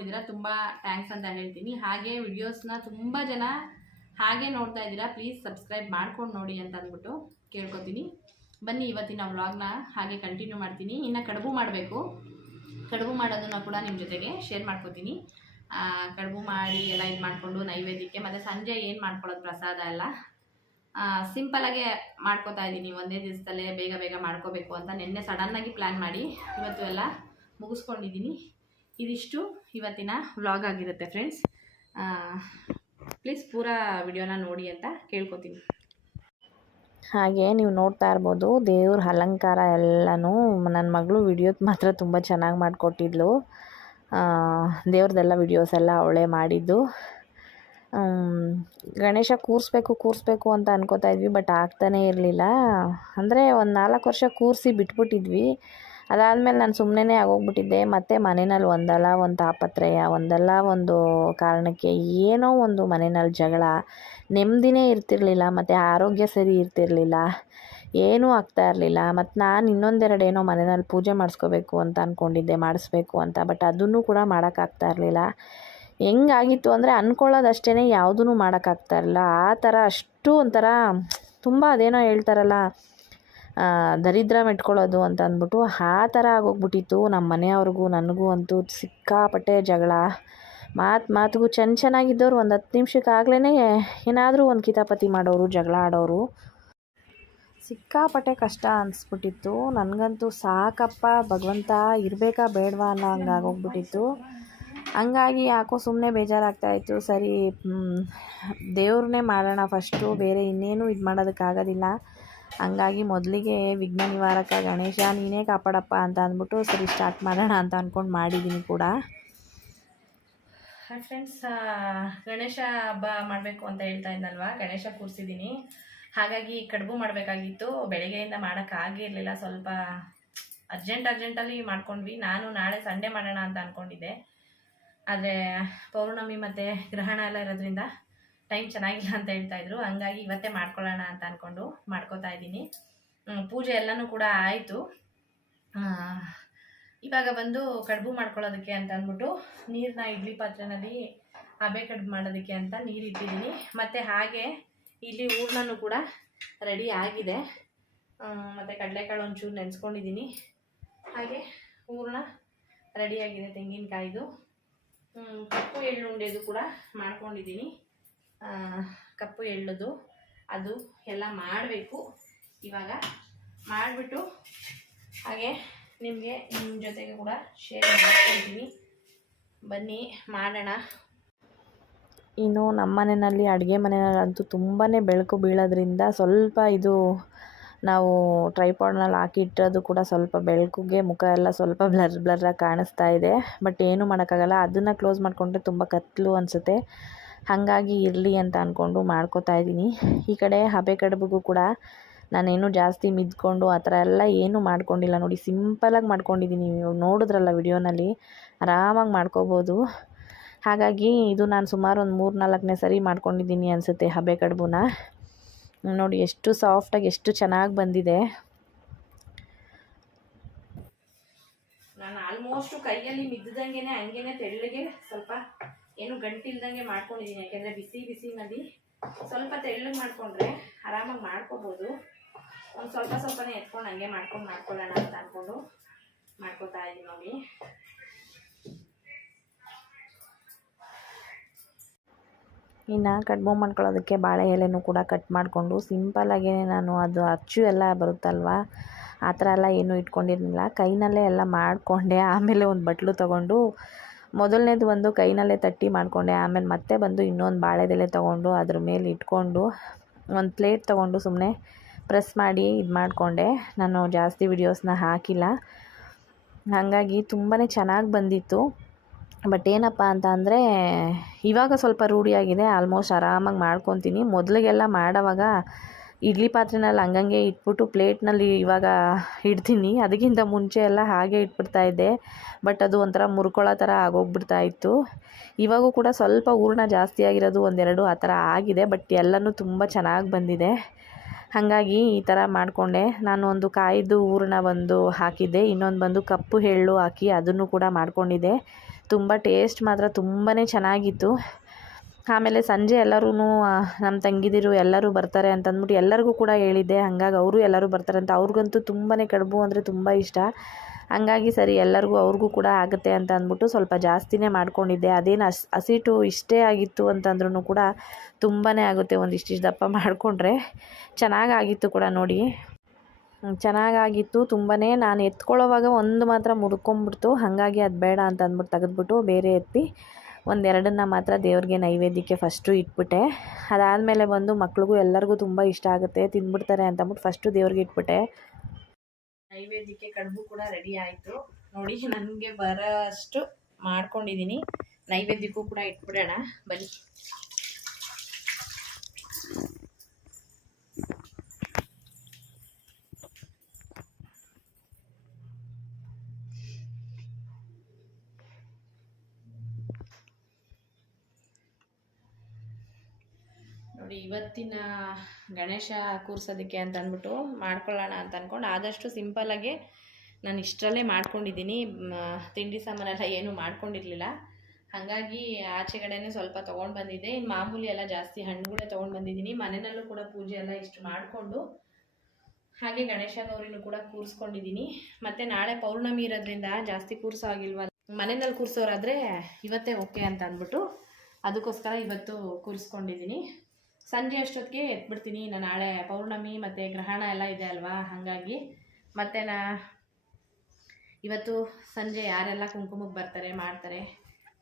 ಮಾಡ್ಕೊಂಡಿದ್ದೀರಾ, ತುಂಬ ಥ್ಯಾಂಕ್ಸ್ ಅಂತ ಹೇಳ್ತೀನಿ. ಹಾಗೆ ವಿಡಿಯೋಸ್ನ ತುಂಬ ಜನ ಹಾಗೆ ನೋಡ್ತಾ ಇದ್ದೀರಾ, ಪ್ಲೀಸ್ ಸಬ್ಸ್ಕ್ರೈಬ್ ಮಾಡ್ಕೊಂಡು ನೋಡಿ ಅಂತ ಅಂದ್ಬಿಟ್ಟು ಕೇಳ್ಕೊತೀನಿ. ಬನ್ನಿ ಇವತ್ತಿನ ವ್ಲಾಗ್ನ ಹಾಗೆ ಕಂಟಿನ್ಯೂ ಮಾಡ್ತೀನಿ. ಇನ್ನು ಕಡುಬು ಮಾಡಬೇಕು, ಕಡುಬು ಮಾಡೋದನ್ನು ಕೂಡ ನಿಮ್ಮ ಜೊತೆಗೆ ಶೇರ್ ಮಾಡ್ಕೊತೀನಿ. ಕಡುಬು ಮಾಡಿ ಎಲ್ಲ ಇದು ಮಾಡಿಕೊಂಡು ನೈವೇದ್ಯಕ್ಕೆ, ಮತ್ತು ಸಂಜೆ ಏನು ಮಾಡ್ಕೊಳ್ಳೋದು ಪ್ರಸಾದ ಎಲ್ಲ ಸಿಂಪಲಾಗೆ ಮಾಡ್ಕೋತಾ ಇದ್ದೀನಿ. ಒಂದೇ ದಿವಸದಲ್ಲೇ ಬೇಗ ಬೇಗ ಮಾಡ್ಕೋಬೇಕು ಅಂತ ನಿನ್ನೆ ಸಡನ್ನಾಗಿ ಪ್ಲ್ಯಾನ್ ಮಾಡಿ ಇವತ್ತು ಎಲ್ಲ ಮುಗಿಸ್ಕೊಂಡಿದ್ದೀನಿ. ಇದಿಷ್ಟು ಇವತ್ತಿನ ವ್ಲಾಗ್ ಆಗಿರುತ್ತೆ ಫ್ರೆಂಡ್ಸ್. ಪ್ಲೀಸ್ ಪೂರಾ ವಿಡಿಯೋನ ನೋಡಿ ಅಂತ ಕೇಳ್ಕೊತೀನಿ. ಹಾಗೆ ನೀವು ನೋಡ್ತಾ ಇರ್ಬೋದು ದೇವ್ರ ಅಲಂಕಾರ ಎಲ್ಲನೂ ನನ್ನ ಮಗಳು ವಿಡಿಯೋದು ಮಾತ್ರ ತುಂಬ ಚೆನ್ನಾಗಿ ಮಾಡಿಕೊಟ್ಟಿದ್ಲು. ದೇವ್ರದ್ದೆಲ್ಲ ವಿಡಿಯೋಸ್ ಎಲ್ಲ ಅವಳೇ ಮಾಡಿದ್ದು. ಗಣೇಶ ಕೂರಿಸ್ಬೇಕು ಅಂತ ಅನ್ಕೋತಾ ಇದ್ವಿ, ಬಟ್ ಆಗ್ತಾನೇ ಇರಲಿಲ್ಲ. ಅಂದರೆ ಒಂದು 4 ವರ್ಷ ಕೂರಿಸಿ ಬಿಟ್ಬಿಟ್ಟಿದ್ವಿ. ಅದಾದಮೇಲೆ ನಾನು ಸುಮ್ಮನೆ ಆಗೋಗ್ಬಿಟ್ಟಿದ್ದೆ. ಮತ್ತು ಮನೆಯಲ್ಲಿ ಒಂದಲ್ಲ ಒಂದು ತಾಪತ್ರಯ, ಒಂದಲ್ಲ ಒಂದು ಕಾರಣಕ್ಕೆ ಏನೋ ಒಂದು ಮನೆಯಲ್ಲಿ ಜಗಳ, ನೆಮ್ಮದಿನೇ ಇರ್ತಿರಲಿಲ್ಲ, ಮತ್ತು ಆರೋಗ್ಯ ಸರಿ ಇರ್ತಿರಲಿಲ್ಲ, ಏನೂ ಆಗ್ತಾ ಇರಲಿಲ್ಲ. ಮತ್ತು ನಾನು ಇನ್ನೊಂದೆರಡು ಏನೋ ಮನೆಯಲ್ಲಿ ಪೂಜೆ ಮಾಡಿಸ್ಕೋಬೇಕು ಅಂತ ಅಂದ್ಕೊಂಡಿದ್ದೆ, ಮಾಡಿಸ್ಬೇಕು ಅಂತ. ಬಟ್ ಅದನ್ನು ಕೂಡ ಮಾಡೋಕ್ಕಾಗ್ತಾ ಇರಲಿಲ್ಲ. ಹೆಂಗಾಗಿತ್ತು ಅಂದರೆ ಅಂದ್ಕೊಳ್ಳೋದಷ್ಟೇ, ಯಾವುದೂ ಮಾಡೋಕ್ಕಾಗ್ತಾ ಇರಲಿಲ್ಲ. ಆ ಥರ ಅಷ್ಟು ಒಂಥರ ತುಂಬ ಅದೇನೋ ಹೇಳ್ತಾರಲ್ಲ, ದರಿದ್ರ ಮೆಟ್ಕೊಳ್ಳೋದು ಅಂತ ಅಂದ್ಬಿಟ್ಟು ಆ ಥರ ಆಗೋಗ್ಬಿಟ್ಟಿತ್ತು. ನಮ್ಮ ಮನೆಯವ್ರಿಗೂ ನನಗೂ ಅಂತೂ ಸಿಕ್ಕಾಪಟ್ಟೆ ಜಗಳ. ಮಾತಿಗೂ ಚೆನ್ನಾಗಿದ್ದವ್ರು ಒಂದು 10 ನಿಮಿಷಕ್ಕಾಗಲೇ ಏನಾದರೂ ಒಂದು ಕಿತಾಪತಿ ಮಾಡೋರು, ಜಗಳ ಆಡೋರು. ಸಿಕ್ಕಾಪಟ್ಟೆ ಕಷ್ಟ ಅನಿಸ್ಬಿಟ್ಟಿತ್ತು. ನನಗಂತೂ ಸಾಕಪ್ಪ ಭಗವಂತ, ಇರಬೇಕಾ ಬೇಡವಾ ಅನ್ನೋ ಹಂಗಾಗೋಗ್ಬಿಟ್ಟಿತ್ತು. ಹಂಗಾಗಿ ಯಾಕೋ ಸುಮ್ಮನೆ ಬೇಜಾರಾಗ್ತಾಯಿತ್ತು. ಸರಿ ದೇವ್ರನ್ನೇ ಮಾಡೋಣ ಫಸ್ಟು, ಬೇರೆ ಇನ್ನೇನು ಇದು ಮಾಡೋದಕ್ಕಾಗೋದಿಲ್ಲ. ಹಂಗಾಗಿ ಮೊದಲಿಗೆ ವಿಘ್ನ ನಿವಾರಕ ಗಣೇಶ ನೀನೇ ಕಾಪಾಡಪ್ಪ ಅಂತ ಅಂದ್ಬಿಟ್ಟು ಸರಿ ಸ್ಟಾರ್ಟ್ ಮಾಡೋಣ ಅಂತ ಅಂದ್ಕೊಂಡು ಮಾಡಿದ್ದೀನಿ ಕೂಡ. ಹಾಯ್ ಫ್ರೆಂಡ್ಸ್, ಗಣೇಶ ಹಬ್ಬ ಮಾಡಬೇಕು ಅಂತ ಹೇಳ್ತಾ ಇದ್ದಲ್ವ, ಗಣೇಶ ಕೂರಿಸಿದ್ದೀನಿ. ಹಾಗಾಗಿ ಕಡುಬು ಮಾಡಬೇಕಾಗಿತ್ತು. ಬೆಳಗ್ಗೆಯಿಂದ ಮಾಡೋಕ್ಕಾಗಿರಲಿಲ್ಲ, ಸ್ವಲ್ಪ ಅರ್ಜೆಂಟಲ್ಲಿ ಮಾಡ್ಕೊಂಡ್ವಿ. ನಾನು ನಾಳೆ ಸಂಡೇ ಮಾಡೋಣ ಅಂತ ಅಂದ್ಕೊಂಡಿದ್ದೆ, ಆದರೆ ಪೌರ್ಣಮಿ ಮತ್ತು ಗ್ರಹಣ ಎಲ್ಲ ಇರೋದ್ರಿಂದ ಟೈಮ್ ಚೆನ್ನಾಗಿಲ್ಲ ಅಂತ ಹೇಳ್ತಾಯಿದ್ರು. ಹಂಗಾಗಿ ಇವತ್ತೇ ಮಾಡ್ಕೊಳ್ಳೋಣ ಅಂತ ಅಂದ್ಕೊಂಡು ಮಾಡ್ಕೋತಾ ಇದ್ದೀನಿ. ಪೂಜೆ ಎಲ್ಲನೂ ಕೂಡ ಆಯಿತು. ಇವಾಗ ಬಂದು ಕಡುಬು ಮಾಡ್ಕೊಳ್ಳೋದಕ್ಕೆ ಅಂತ ಅಂದ್ಬಿಟ್ಟು ನೀರನ್ನ ಇಡ್ಲಿ ಪಾತ್ರೆಯಲ್ಲಿ ಹಬೆ ಕಡುಬು ಮಾಡೋದಕ್ಕೆ ಅಂತ ನೀರು ಇಟ್ಟಿದ್ದೀನಿ. ಮತ್ತು ಹಾಗೆ ಇಲ್ಲಿ ಹೂರ್ಣನೂ ಕೂಡ ರೆಡಿ ಆಗಿದೆ. ಮತ್ತು ಕಡಲೆಕಾಳು ಒಂಚೂರು ನೆನೆಸ್ಕೊಂಡಿದ್ದೀನಿ. ಹಾಗೆ ಹೂರ್ಣ ರೆಡಿಯಾಗಿದೆ, ತೆಂಗಿನಕಾಯಿದು. ಕಪ್ಪು ಎಳ್ಳು ಉಂಡೆದು ಕೂಡ ಮಾಡ್ಕೊಂಡಿದ್ದೀನಿ. ಕಪ್ಪು ಎಳ್ಳದು ಅದು ಎಲ್ಲ ಮಾಡಬೇಕು. ಇವಾಗ ಮಾಡಿಬಿಟ್ಟು ಹಾಗೆ ನಿಮ್ಮ ಜೊತೆಗೆ ಕೂಡ ಶೇರ್ ಮಾಡ್ಕೊಳ್ತೀನಿ. ಬನ್ನಿ ಮಾಡೋಣ. ಇನ್ನು ನಮ್ಮ ಮನೆಯಲ್ಲಿ ಅಡುಗೆ ಮನೆಯಲ್ಲಂತೂ ತುಂಬಾ ಬೆಳಕು ಬೀಳೋದ್ರಿಂದ ಸ್ವಲ್ಪ ಇದು ನಾವು ಟ್ರೈಪಾಡ್ನಲ್ಲಿ ಹಾಕಿಟ್ಟೋದು ಕೂಡ ಸ್ವಲ್ಪ ಬೆಳಕಿಗೆ ಮುಖ ಎಲ್ಲ ಸ್ವಲ್ಪ ಬ್ಲರ್ರಾಗಿ ಕಾಣಿಸ್ತಾ ಇದೆ. ಬಟ್ ಏನೂ ಮಾಡೋಕ್ಕಾಗಲ್ಲ, ಅದನ್ನು ಕ್ಲೋಸ್ ಮಾಡಿಕೊಂಡ್ರೆ ತುಂಬ ಕತ್ತಲು ಅನಿಸುತ್ತೆ. ಹಾಗಾಗಿ ಇರಲಿ ಅಂತ ಅಂದ್ಕೊಂಡು ಮಾಡ್ಕೋತಾ ಇದ್ದೀನಿ. ಈ ಕಡೆ ಹಬೆ ಕಡುಬಿಗೂ ಕೂಡ ನಾನೇನು ಜಾಸ್ತಿ ಮಿದ್ಕೊಂಡು ಆ ಥರ ಎಲ್ಲ ಏನೂ ಮಾಡ್ಕೊಂಡಿಲ್ಲ. ನೋಡಿ, ಸಿಂಪಲಾಗಿ ಮಾಡ್ಕೊಂಡಿದ್ದೀನಿ. ನೀವು ನೋಡಿದ್ರಲ್ಲ ವಿಡಿಯೋನಲ್ಲಿ, ಆರಾಮಾಗಿ ಮಾಡ್ಕೋಬೋದು. ಹಾಗಾಗಿ ಇದು ನಾನು ಸುಮಾರು ಒಂದು 3-4ನೇ ಸರಿ ಮಾಡ್ಕೊಂಡಿದ್ದೀನಿ ಅನಿಸುತ್ತೆ ಹಬೆ ಕಡುಬುನ. ನೋಡಿ ಎಷ್ಟು ಸಾಫ್ಟಾಗಿ ಎಷ್ಟು ಚೆನ್ನಾಗಿ ಬಂದಿದೆ. ನಾನು ಆಲ್ಮೋಸ್ಟು ಕೈಯಲ್ಲಿ ಮಿದ್ದಂಗೆ ಹಂಗೇನೆ ತೆಳ್ಳಗೆ ಸ್ವಲ್ಪ ಏನು ಗಂಟಿಲ್ದಂಗೆ ಮಾಡ್ಕೊಂಡಿದ್ದೀನಿ. ಯಾಕೆಂದರೆ ಬಿಸಿನಲ್ಲಿ ಸ್ವಲ್ಪ ತೆಳ್ಳಗೆ ಮಾಡಿಕೊಂಡ್ರೆ ಆರಾಮಾಗಿ ಮಾಡ್ಕೋಬೋದು. ಒಂದು ಸ್ವಲ್ಪನೇ ಎತ್ಕೊಂಡು ಹಂಗೆ ಮಾಡ್ಕೊಳ್ಳೋಣ ಅಂತ ಅಂದ್ಕೊಂಡು ಮಾಡ್ಕೋತಾ ಇದ್ದೀನಿ. ನೋಡಿ, ಇನ್ನು ಕಡುಬು ಮಾಡ್ಕೊಳ್ಳೋದಕ್ಕೆ ಬಾಳೆ ಎಲೆನೂ ಕೂಡ ಕಟ್ ಮಾಡಿಕೊಂಡು ಸಿಂಪಲಾಗೇ ನಾನು ಅದು ಅಚ್ಚು ಎಲ್ಲ ಬರುತ್ತಲ್ವ, ಆ ಥರ ಎಲ್ಲ ಏನೂ ಇಟ್ಕೊಂಡಿರಲಿಲ್ಲ. ಕೈನಲ್ಲೇ ಎಲ್ಲ ಮಾಡಿಕೊಂಡೆ. ಆಮೇಲೆ ಒಂದು ಬಟ್ಲು ತೊಗೊಂಡು ಮೊದಲನೇದು ಒಂದು ಕೈನಲ್ಲೇ ತಟ್ಟಿ ಮಾಡಿಕೊಂಡೆ. ಆಮೇಲೆ ಮತ್ತೆ ಬಂದು ಇನ್ನೊಂದು ಬಾಳೆದೆಲೆ ತೊಗೊಂಡು ಅದ್ರ ಮೇಲೆ ಇಟ್ಕೊಂಡು ಒಂದು ಪ್ಲೇಟ್ ತೊಗೊಂಡು ಸುಮ್ಮನೆ ಪ್ರೆಸ್ ಮಾಡಿ ಇದು ಮಾಡಿಕೊಂಡೆ. ನಾನು ಜಾಸ್ತಿ ವಿಡಿಯೋಸ್ನ ಹಾಕಿಲ್ಲ, ಹಾಗಾಗಿ ತುಂಬಾ ಚೆನ್ನಾಗಿ ಬಂದಿತ್ತು. ಬಟ್ ಏನಪ್ಪ ಅಂತ ಅಂದರೆ ಇವಾಗ ಸ್ವಲ್ಪ ರೂಢಿಯಾಗಿದೆ. ಆಲ್ಮೋಸ್ಟ್ ಆರಾಮಾಗಿ ಮಾಡ್ಕೊತೀನಿ. ಮೊದಲಿಗೆಲ್ಲ ಮಾಡೋವಾಗ ಇಡ್ಲಿ ಪಾತ್ರೆನಲ್ಲಿ ಹಂಗಂಗೆ ಇಟ್ಬಿಟ್ಟು ಪ್ಲೇಟ್ನಲ್ಲಿ ಇವಾಗ ಇಡ್ತೀನಿ. ಅದಕ್ಕಿಂತ ಮುಂಚೆ ಎಲ್ಲ ಹಾಗೆ ಇಟ್ಬಿಡ್ತಾಯಿದ್ದೆ. ಬಟ್ ಅದು ಒಂಥರ ಮುರ್ಕೊಳ್ಳೋ ಥರ ಆಗೋಗ್ಬಿಡ್ತಾಯಿತ್ತು. ಇವಾಗೂ ಕೂಡ ಸ್ವಲ್ಪ ಹೂರ್ಣ ಜಾಸ್ತಿ ಆಗಿರೋದು ಒಂದೆರಡು ಆ ಥರ ಆಗಿದೆ. ಬಟ್ ಎಲ್ಲನೂ ತುಂಬ ಚೆನ್ನಾಗಿ ಬಂದಿದೆ. ಹಾಗಾಗಿ ಈ ಥರ ಮಾಡಿಕೊಂಡೆ. ನಾನು ಒಂದು ಕಾಯ್ದು ಹೂರಣ ಬಂದು ಹಾಕಿದ್ದೆ, ಇನ್ನೊಂದು ಬಂದು ಕಪ್ಪು ಎಳ್ಳು ಹಾಕಿ ಅದನ್ನು ಕೂಡ ಮಾಡ್ಕೊಂಡಿದ್ದೆ. ತುಂಬ ಟೇಸ್ಟ್ ಮಾತ್ರ ತುಂಬಾ ಚೆನ್ನಾಗಿತ್ತು. ಆಮೇಲೆ ಸಂಜೆ ಎಲ್ಲರೂ ನಮ್ಮ ತಂಗಿದಿರು ಎಲ್ಲರೂ ಬರ್ತಾರೆ ಅಂತಂದ್ಬಿಟ್ಟು ಎಲ್ಲರಿಗೂ ಕೂಡ ಹೇಳಿದ್ದೆ. ಹಂಗಾಗಿ ಅವರು ಎಲ್ಲರೂ ಬರ್ತಾರೆ ಅಂತ. ಅವ್ರಿಗಂತೂ ತುಂಬಾ ಕಡುಬು ಅಂದರೆ ತುಂಬ ಇಷ್ಟ. ಹಂಗಾಗಿ ಸರಿ ಎಲ್ಲರಿಗೂ ಅವ್ರಿಗೂ ಕೂಡ ಆಗುತ್ತೆ ಅಂತ ಅಂದ್ಬಿಟ್ಟು ಸ್ವಲ್ಪ ಜಾಸ್ತಿನೇ ಮಾಡ್ಕೊಂಡಿದ್ದೆ. ಅದೇನು ಹಸಿಟ್ಟು ಇಷ್ಟೇ ಆಗಿತ್ತು ಅಂತಂದ್ರೂ ಕೂಡ ತುಂಬಾ ಆಗುತ್ತೆ, ಒಂದಿಷ್ಟು ದಪ್ಪ ಮಾಡಿಕೊಂಡ್ರೆ. ಚೆನ್ನಾಗಾಗಿತ್ತು ಕೂಡ ನೋಡಿ, ಚೆನ್ನಾಗಾಗಿತ್ತು ತುಂಬಾ. ನಾನು ಎತ್ಕೊಳ್ಳೋವಾಗ ಒಂದು ಮಾತ್ರ ಮುರ್ಕೊಂಬಿಡ್ತು, ಹಾಗಾಗಿ ಅದು ಬೇಡ ಅಂತ ಅಂದ್ಬಿಟ್ಟು ತೆಗೆದ್ಬಿಟ್ಟು ಬೇರೆ ಎತ್ತಿ ಒಂದೆರಡನ್ನ ಮಾತ್ರ ದೇವ್ರಿಗೆ ನೈವೇದ್ಯಕ್ಕೆ ಫಸ್ಟು ಇಟ್ಬಿಟ್ಟೆ. ಅದಾದಮೇಲೆ ಬಂದು ಮಕ್ಳಿಗೂ ಎಲ್ಲರಿಗೂ ತುಂಬ ಇಷ್ಟ ಆಗುತ್ತೆ, ತಿಂದ್ಬಿಡ್ತಾರೆ ಅಂತಂದ್ಬಿಟ್ಟು ಫಸ್ಟು ದೇವ್ರಿಗೆ ಇಟ್ಬಿಟ್ಟೆ. ನೈವೇದ್ಯಕ್ಕೆ ಕಡುಬು ಕೂಡ ರೆಡಿ ಆಯಿತು ನೋಡಿ. ನನಗೆ ಬರೋಷ್ಟು ಮಾಡ್ಕೊಂಡಿದ್ದೀನಿ, ನೈವೇದ್ಯಕ್ಕೂ ಕೂಡ ಇಟ್ಬಿಡೋಣ ಬನ್ನಿ. ನೋಡಿ, ಇವತ್ತಿನ ಗಣೇಶ ಕೂರ್ಸೋದಕ್ಕೆ ಅಂತ ಅಂದ್ಬಿಟ್ಟು ಮಾಡ್ಕೊಳ್ಳೋಣ ಅಂತ ಅಂದ್ಕೊಂಡು ಆದಷ್ಟು ಸಿಂಪಲ್ಲಾಗೆ ನಾನು ಇಷ್ಟರಲ್ಲೇ ಮಾಡ್ಕೊಂಡಿದ್ದೀನಿ. ತಿಂಡಿ ಸಾಮಾನೆಲ್ಲ ಏನೂ ಮಾಡ್ಕೊಂಡಿರಲಿಲ್ಲ, ಹಾಗಾಗಿ ಆಚೆಗಡೆನೇ ಸ್ವಲ್ಪ ತೊಗೊಂಡು ಬಂದಿದ್ದೆ. ಇನ್ನು ಮಾಮೂಲಿ ಎಲ್ಲ ಜಾಸ್ತಿ ಹಣ್ಣುಗಳೇ ತೊಗೊಂಡು ಬಂದಿದ್ದೀನಿ. ಮನೆಯಲ್ಲೂ ಕೂಡ ಪೂಜೆ ಎಲ್ಲ ಇಷ್ಟು ಮಾಡಿಕೊಂಡು ಹಾಗೆ ಗಣೇಶ ಗೌರಿನೂ ಕೂಡ ಕೂರಿಸ್ಕೊಂಡಿದ್ದೀನಿ. ಮತ್ತು ನಾಳೆ ಪೌರ್ಣಮಿ ಇರೋದ್ರಿಂದ ಜಾಸ್ತಿ ಕೂರಿಸೋ ಆಗಿಲ್ವಲ್ಲ, ಮನೆಯಲ್ಲಿ ಕೂರಿಸೋರಾದರೆ ಇವತ್ತೇ ಓಕೆ ಅಂತ ಅಂದ್ಬಿಟ್ಟು ಅದಕ್ಕೋಸ್ಕರ ಇವತ್ತು ಕೂರಿಸ್ಕೊಂಡಿದ್ದೀನಿ. ಸಂಜೆ ಅಷ್ಟೊತ್ತಿಗೆ ಎತ್ಬಿಡ್ತೀನಿ. ನಾನು ನಾಳೆ ಪೌರ್ಣಮಿ ಮತ್ತು ಗ್ರಹಣ ಎಲ್ಲ ಇದೆ ಅಲ್ವಾ, ಹಾಗಾಗಿ ಮತ್ತು ಇವತ್ತು ಸಂಜೆ ಯಾರೆಲ್ಲ ಕುಂಕುಮಕ್ಕೆ ಬರ್ತಾರೆ ಮಾಡ್ತಾರೆ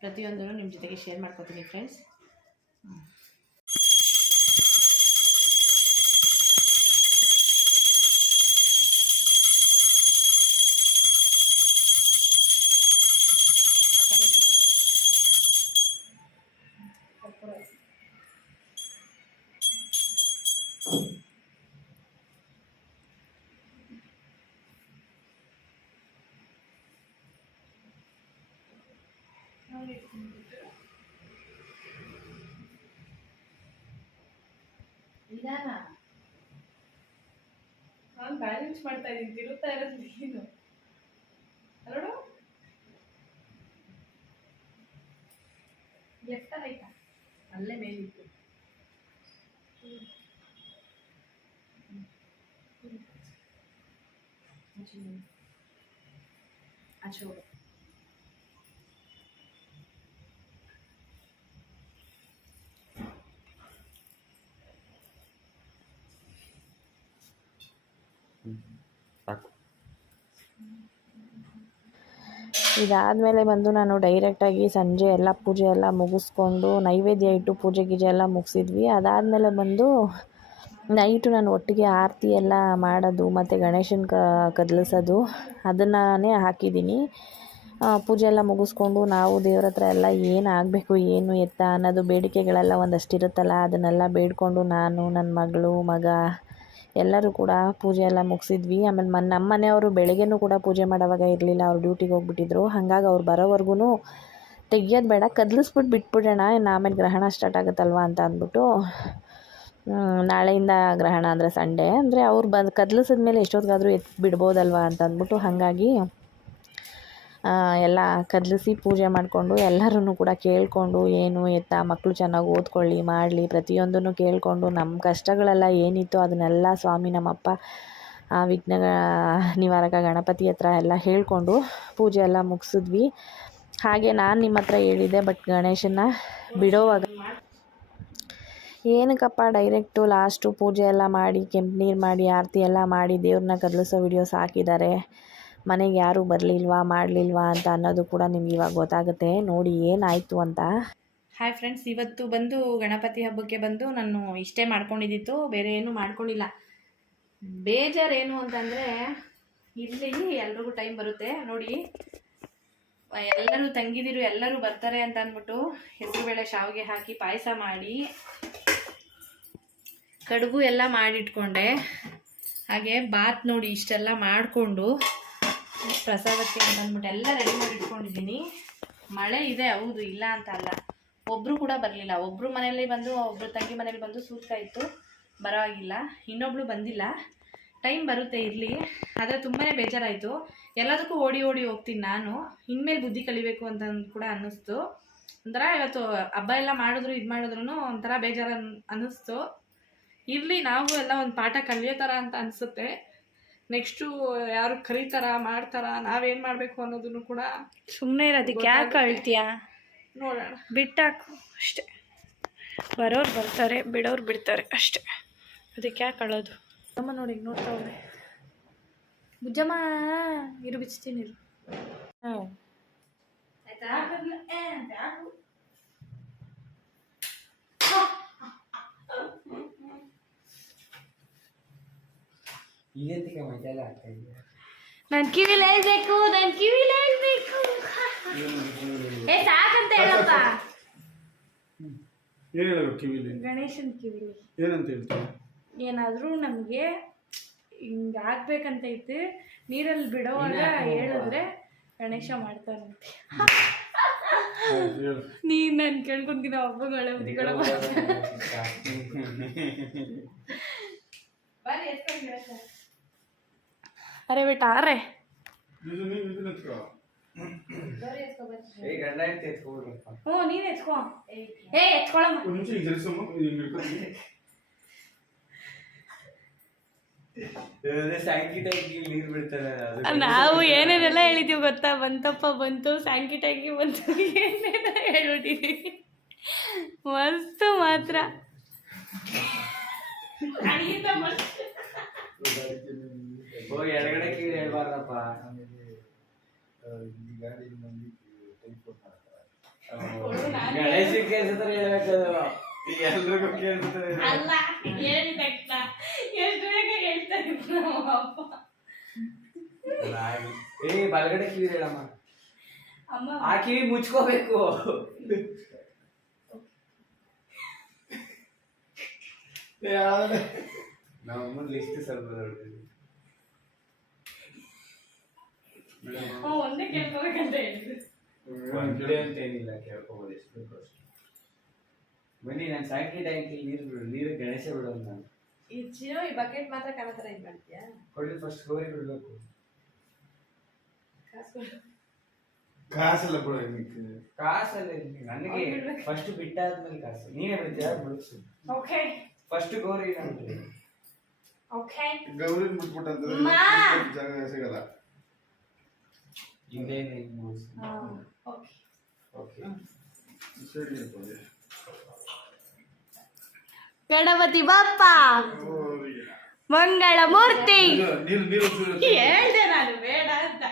ಪ್ರತಿಯೊಂದೂ ನಿಮ್ಮ ಜೊತೆಗೆ ಶೇರ್ ಮಾಡ್ಕೊತೀನಿ ಫ್ರೆಂಡ್ಸ್. ನಿಧಾನ, ನಾನು ಬ್ಯಾಲೆನ್ಸ್ ಮಾಡ್ತಾ ಇದ್ದೀನಿ, ತಿರುಗ್ತಾ ಇರೋದು ನೀನು ನೋಡು. ಲೆಫ್ಟ ರೈಟಾ? ಅಲ್ಲೇ ಮೇಲಿತ್ತು. ಅಚೋಡು ಇದಾದಮೇಲೆ ಬಂದು ನಾನು ಡೈರೆಕ್ಟಾಗಿ ಸಂಜೆ ಎಲ್ಲ ಪೂಜೆ ಎಲ್ಲ ಮುಗಿಸ್ಕೊಂಡು ನೈವೇದ್ಯ ಇಟ್ಟು ಪೂಜೆ ಗೀಜೆ ಎಲ್ಲ ಮುಗಿಸಿದ್ವಿ. ಅದಾದಮೇಲೆ ಬಂದು ನೈಟು ನಾನು ಒಟ್ಟಿಗೆ ಆರತಿ ಎಲ್ಲ ಮಾಡೋದು ಮತ್ತು ಗಣೇಶನ ಕದಲಿಸೋದು ಅದನ್ನೇ ಹಾಕಿದ್ದೀನಿ. ಪೂಜೆ ಎಲ್ಲ ಮುಗಿಸ್ಕೊಂಡು ನಾವು ದೇವ್ರ ಹತ್ರ ಎಲ್ಲ ಏನು ಆಗಬೇಕು ಏನು ಎತ್ತ ಅನ್ನೋದು ಬೇಡಿಕೆಗಳೆಲ್ಲ ಒಂದಷ್ಟು ಇರುತ್ತಲ್ಲ, ಅದನ್ನೆಲ್ಲ ಬೇಡಿಕೊಂಡು ನಾನು ನನ್ನ ಮಗಳು ಮಗ ಎಲ್ಲರೂ ಕೂಡ ಪೂಜೆ ಎಲ್ಲ ಮುಗಿಸಿದ್ವಿ. ಆಮೇಲೆ ನಮ್ಮ ಮನೆಯವರು ಬೆಳಗ್ಗೆನೂ ಕೂಡ ಪೂಜೆ ಮಾಡೋವಾಗ ಇರಲಿಲ್ಲ, ಅವ್ರು ಡ್ಯೂಟಿಗೆ ಹೋಗ್ಬಿಟ್ಟಿದ್ರು. ಹಾಗಾಗಿ ಅವ್ರು ಬರೋವರೆಗೂ ತೆಗಿಯೋದು ಬೇಡ, ಕದಲಿಸ್ಬಿಟ್ಟು ಬಿಟ್ಬಿಡೋಣ, ಆಮೇಲೆ ಗ್ರಹಣ ಸ್ಟಾರ್ಟ್ ಆಗುತ್ತಲ್ವ ಅಂತ ಅಂದ್ಬಿಟ್ಟು. ನಾಳೆಯಿಂದ ಗ್ರಹಣ ಅಂದರೆ ಸಂಡೇ ಅಂದರೆ ಅವ್ರು ಬಂದು ಕದಲಿಸಿದ್ಮೇಲೆ ಎಷ್ಟೊತ್ತಿಗಾದರೂ ಬಿಡ್ಬೋದಲ್ವ ಅಂತ ಅಂದ್ಬಿಟ್ಟು ಹಾಗಾಗಿ ಎಲ್ಲ ಕದಲಿಸಿ ಪೂಜೆ ಮಾಡಿಕೊಂಡು ಎಲ್ಲರೂ ಕೂಡ ಕೇಳಿಕೊಂಡು ಏನು ಎತ್ತ ಮಕ್ಕಳು ಚೆನ್ನಾಗಿ ಓದ್ಕೊಳ್ಳಿ ಮಾಡಲಿ ಪ್ರತಿಯೊಂದನ್ನು ಕೇಳಿಕೊಂಡು ನಮ್ಮ ಕಷ್ಟಗಳೆಲ್ಲ ಏನಿತ್ತು ಅದನ್ನೆಲ್ಲ ಸ್ವಾಮಿ ನಮ್ಮಪ್ಪ ವಿಘ್ನ ನಿವಾರಕ ಗಣಪತಿ ಹತ್ರ ಎಲ್ಲ ಹೇಳಿಕೊಂಡು ಪೂಜೆ ಎಲ್ಲ ಮುಗಿಸಿದ್ವಿ. ಹಾಗೆ ನಾನು ನಿಮ್ಮ ಹತ್ರ ಹೇಳಿದ್ದೆ, ಬಟ್ ಗಣೇಶನ ಬಿಡೋವಾಗ ಏನಕ್ಕಪ್ಪ ಡೈರೆಕ್ಟು ಲಾಸ್ಟು ಪೂಜೆ ಎಲ್ಲ ಮಾಡಿ ಕೆಂಪು ನೀರು ಮಾಡಿ ಆರತಿ ಎಲ್ಲ ಮಾಡಿ ದೇವ್ರನ್ನ ಕದಲಿಸೋ ವಿಡಿಯೋಸ್ ಹಾಕಿದ್ದಾರೆ, ಮನೆಗೆ ಯಾರೂ ಬರಲಿಲ್ವಾ ಮಾಡಲಿಲ್ವಾ ಅಂತ ಅನ್ನೋದು ಕೂಡ ನಿಮ್ಗೆ ಇವಾಗ ಗೊತ್ತಾಗುತ್ತೆ. ನೋಡಿ ಏನಾಯಿತು ಅಂತ. ಹಾಯ್ ಫ್ರೆಂಡ್ಸ್, ಇವತ್ತು ಬಂದು ಗಣಪತಿ ಹಬ್ಬಕ್ಕೆ ಬಂದು ನಾನು ಇಷ್ಟೇ ಮಾಡ್ಕೊಂಡಿದ್ದಿತ್ತು, ಬೇರೆ ಏನೂ ಮಾಡ್ಕೊಂಡಿಲ್ಲ. ಬೇಜಾರೇನು ಅಂತಂದರೆ ಇಲ್ಲಿ ಎಲ್ರಿಗೂ ಟೈಮ್ ಬರುತ್ತೆ ನೋಡಿ, ಎಲ್ಲರೂ ತಂಗಿದಿರು ಎಲ್ಲರೂ ಬರ್ತಾರೆ ಅಂತ ಅಂದ್ಬಿಟ್ಟು ಹೆಸರುಬೇಳೆ ಶಾವಿಗೆ ಹಾಕಿ ಪಾಯಸ ಮಾಡಿ ಕಡುಬು ಎಲ್ಲ ಮಾಡಿಟ್ಕೊಂಡೆ. ಹಾಗೆ ಬಾತ್ ನೋಡಿ ಇಷ್ಟೆಲ್ಲ ಮಾಡಿಕೊಂಡು ಪ್ರಸಾದಕ್ಕೆ ಅಂತ ಅಂದ್ಬಿಟ್ಟು ಎಲ್ಲ ರೆಡಿ ಮಾಡಿ ಇಟ್ಕೊಂಡಿದ್ದೀನಿ. ಮಳೆ ಇದೆ ಹೌದು, ಇಲ್ಲ ಅಂತ ಅಲ್ಲ, ಒಬ್ಬರು ಕೂಡ ಬರಲಿಲ್ಲ. ಒಬ್ಬರು ಮನೇಲಿ ಬಂದು ಒಬ್ಬರು ತಂಗಿ ಮನೇಲಿ ಬಂದು ಸೂತ್ಕ ಇತ್ತು, ಬರೋ ಆಗಿಲ್ಲ, ಇನ್ನೊಬ್ಳು ಬಂದಿಲ್ಲ. ಟೈಮ್ ಬರುತ್ತೆ ಇರಲಿ, ಆದರೆ ತುಂಬಾ ಬೇಜಾರಾಯಿತು. ಎಲ್ಲದಕ್ಕೂ ಓಡಿ ಓಡಿ ಹೋಗ್ತೀನಿ ನಾನು. ಇನ್ಮೇಲೆ ಬುದ್ಧಿ ಕಲಿಬೇಕು ಅಂತ ಕೂಡ ಅನ್ನಿಸ್ತು. ಒಂಥರ ಇವತ್ತು ಹಬ್ಬ ಎಲ್ಲ ಮಾಡಿದ್ರು ಇದು ಮಾಡಿದ್ರು ಒಂಥರ ಬೇಜಾರು ಅನ್ನಿಸ್ತು. ಇರಲಿ, ನಾವು ಎಲ್ಲ ಒಂದು ಪಾಠ ಕಲಿಯೋ ಥರ ಅಂತ ಅನಿಸುತ್ತೆ. ನೆಕ್ಸ್ಟು ಯಾರು ಕರೀತಾರ ಮಾಡ್ತಾರ, ನಾವೇನು ಮಾಡಬೇಕು ಅನ್ನೋದನ್ನು ಕೂಡ ಸುಮ್ಮನೆ ಇರೋದಕ್ಕೆ ಯಾಕೆ ಅಳ್ತೀಯಾ? ನೋಡೋಣ, ಬಿಟ್ಟಾಕು ಅಷ್ಟೆ. ಬರೋರು ಬರ್ತಾರೆ, ಬಿಡೋರು ಬಿಡ್ತಾರೆ ಅಷ್ಟೆ. ಅದಕ್ಕೆ ಯಾಕೆ ಅಳೋದು? ಅಮ್ಮ ನೋಡಿ ನೋಡ್ತಾವ್ರೆ. ಬುಜ್ಜಮ್ಮ ಇರು, ಬಿಚ್ತೀನಿ ಇರು. ಹ್ಞೂ ಆಯ್ತಾ? ನನ್ನ ಕಿವಿಲಿ ಹೇಳ್ಬೇಕು, ನನ್ನ ಕಿವಿಲಿ ಹೇಳ್ಬೇಕು. ಸಾಕಂತ ಹೇಳಪ್ಪ. ಏನೇನು ಕಿವಿಲಿ? ಗಣೇಶನ ಕಿವಿಲಿ ಏನಂತ ಹೇಳ್ತೀವಿ? ಏನಾದರೂ ನಮಗೆ ಹಿಂಗಾಗ್ಬೇಕಂತೈತೆ, ನೀರಲ್ಲಿ ಬಿಡೋವಾಗ ಹೇಳಿದ್ರೆ ಗಣೇಶ ಮಾಡ್ತಾರಂತೆ. ನೀನು ನಾನು ಕೇಳ್ಕೊಂತಿನ ಹಬ್ಬಗಳ ಬುದ್ಧಿಗಳ ಅರೆ ಬೇಟ ಅರೆ ಇದು ಎತ್ಕೋ. ಹ್ಞೂ ನೀನು ಎತ್ಕೊ. ಎತ್ಕೊಳಮ್ಮ. ಒಂದು ನಿಮಿಷ ಈಗ ಜರಿಸಮ್ಮ, ಹಿಂಗೆ ಹಿಡ್ಕೊತೀನಿ. ನಾವು ಏನೇನೆಲ್ಲ ಹೇಳಿದೀವಿ ಗೊತ್ತಾ? ಬಂತಪ್ಪ ಬಂತು, ಸ್ಯಾಂಕಿ ಟ್ಯಾಂಕಿ ಬಂತು, ಏನೇನೋ ಹೇಳ್ಬಿಟ್ಟಿದ್ದೀವಿ. ಮಸ್ತು ಮಾತ್ರ. ಎಡಗಡೆ ಕೀಳಿ ಹೇಳ್ಬಾರ್ದಪ್ಪ. ಗಣೇಶ ಕೇಳಿಸಿದ್ರೆ ಹೇಳ್ಬೇಕದು, ಈಗ ಎಲ್ರಿಗೂ ಕೇಳಿಸ್ತಾರೆ. ಅಲ್ಲ ಹೇಳಿ ತಕ್ಷಣ ಎಷ್ಟು ಬೇಗ ಹೇಳ್ತಾ ಇದ್ರು ನಮ್ಮ ಅಪ್ಪ. ಬಲಗಡೆ ಕಿವಿ ಹೇಳಮ್ಮ. ಅಮ್ಮ ಆ ಕಿವಿ ಮುಚ್ಕೋಬೇಕು. ನಮ್ಮ ಲಿಸ್ಟ್ ಸ್ವಲ್ಪ ಒಂದೇ ಕೇಳ್ಕೋಬೇಕಂತ ಹೇಳಿದ್ರು. ಅಂತೇನಿಲ್ಲ, ಕೇಳ್ಕೋಬೋದು ಎಷ್ಟು ಬೇಕು ಅಷ್ಟು. ಬನ್ನಿ, ನಾನು ಸಾಯಂಕಾಲ ಟ್ಯಾಂಕಿ ನೀರು ಗಣೇಶ ಬಿಡೋದು ನಾನು. ಈ ಬಕೆಟ್ ಮಾತ್ರ ಕಾಣೋ ಇದು ಮಾಡ್ತೀಯಾ? ಕೊಡಿ, ಫಸ್ಟ್ ಗೋರಿ ಬಿಡ್ಬೇಕು. ಕಾಸೆಲ್ಲ ಬಿಡ. ಕಾಸಲ್ಲ ನನಗೆ ಫಸ್ಟ್ ಬಿಟ್ಟಾದ್ಮೇಲೆ ಕಾಸು. ನೀನೇ ಬಿಡ್ತೀಯ? ಬಿಡಿಸು. ಓಕೆ ಫಸ್ಟ್ ಗೋರಿ ನಾನು. ಓಕೆ ಗೌರಿನ ಬಿಟ್ಬಿಟ್ಟಂತಂದ್ರೆ ಜಾಗ ಸಿಗಲ್ಲ. ಇನ್ನೇನು ಓಕೆ ಓಕೆ. ಸರಿ ಇರ್ತದೆ. ಗಣಪತಿ ಬಪ್ಪ ಮಂಗಳ ಮೂರ್ತಿ. ನೀರು ಹೇಳ್ದೆ ನಾನು ಬೇಡ ಅಂತ.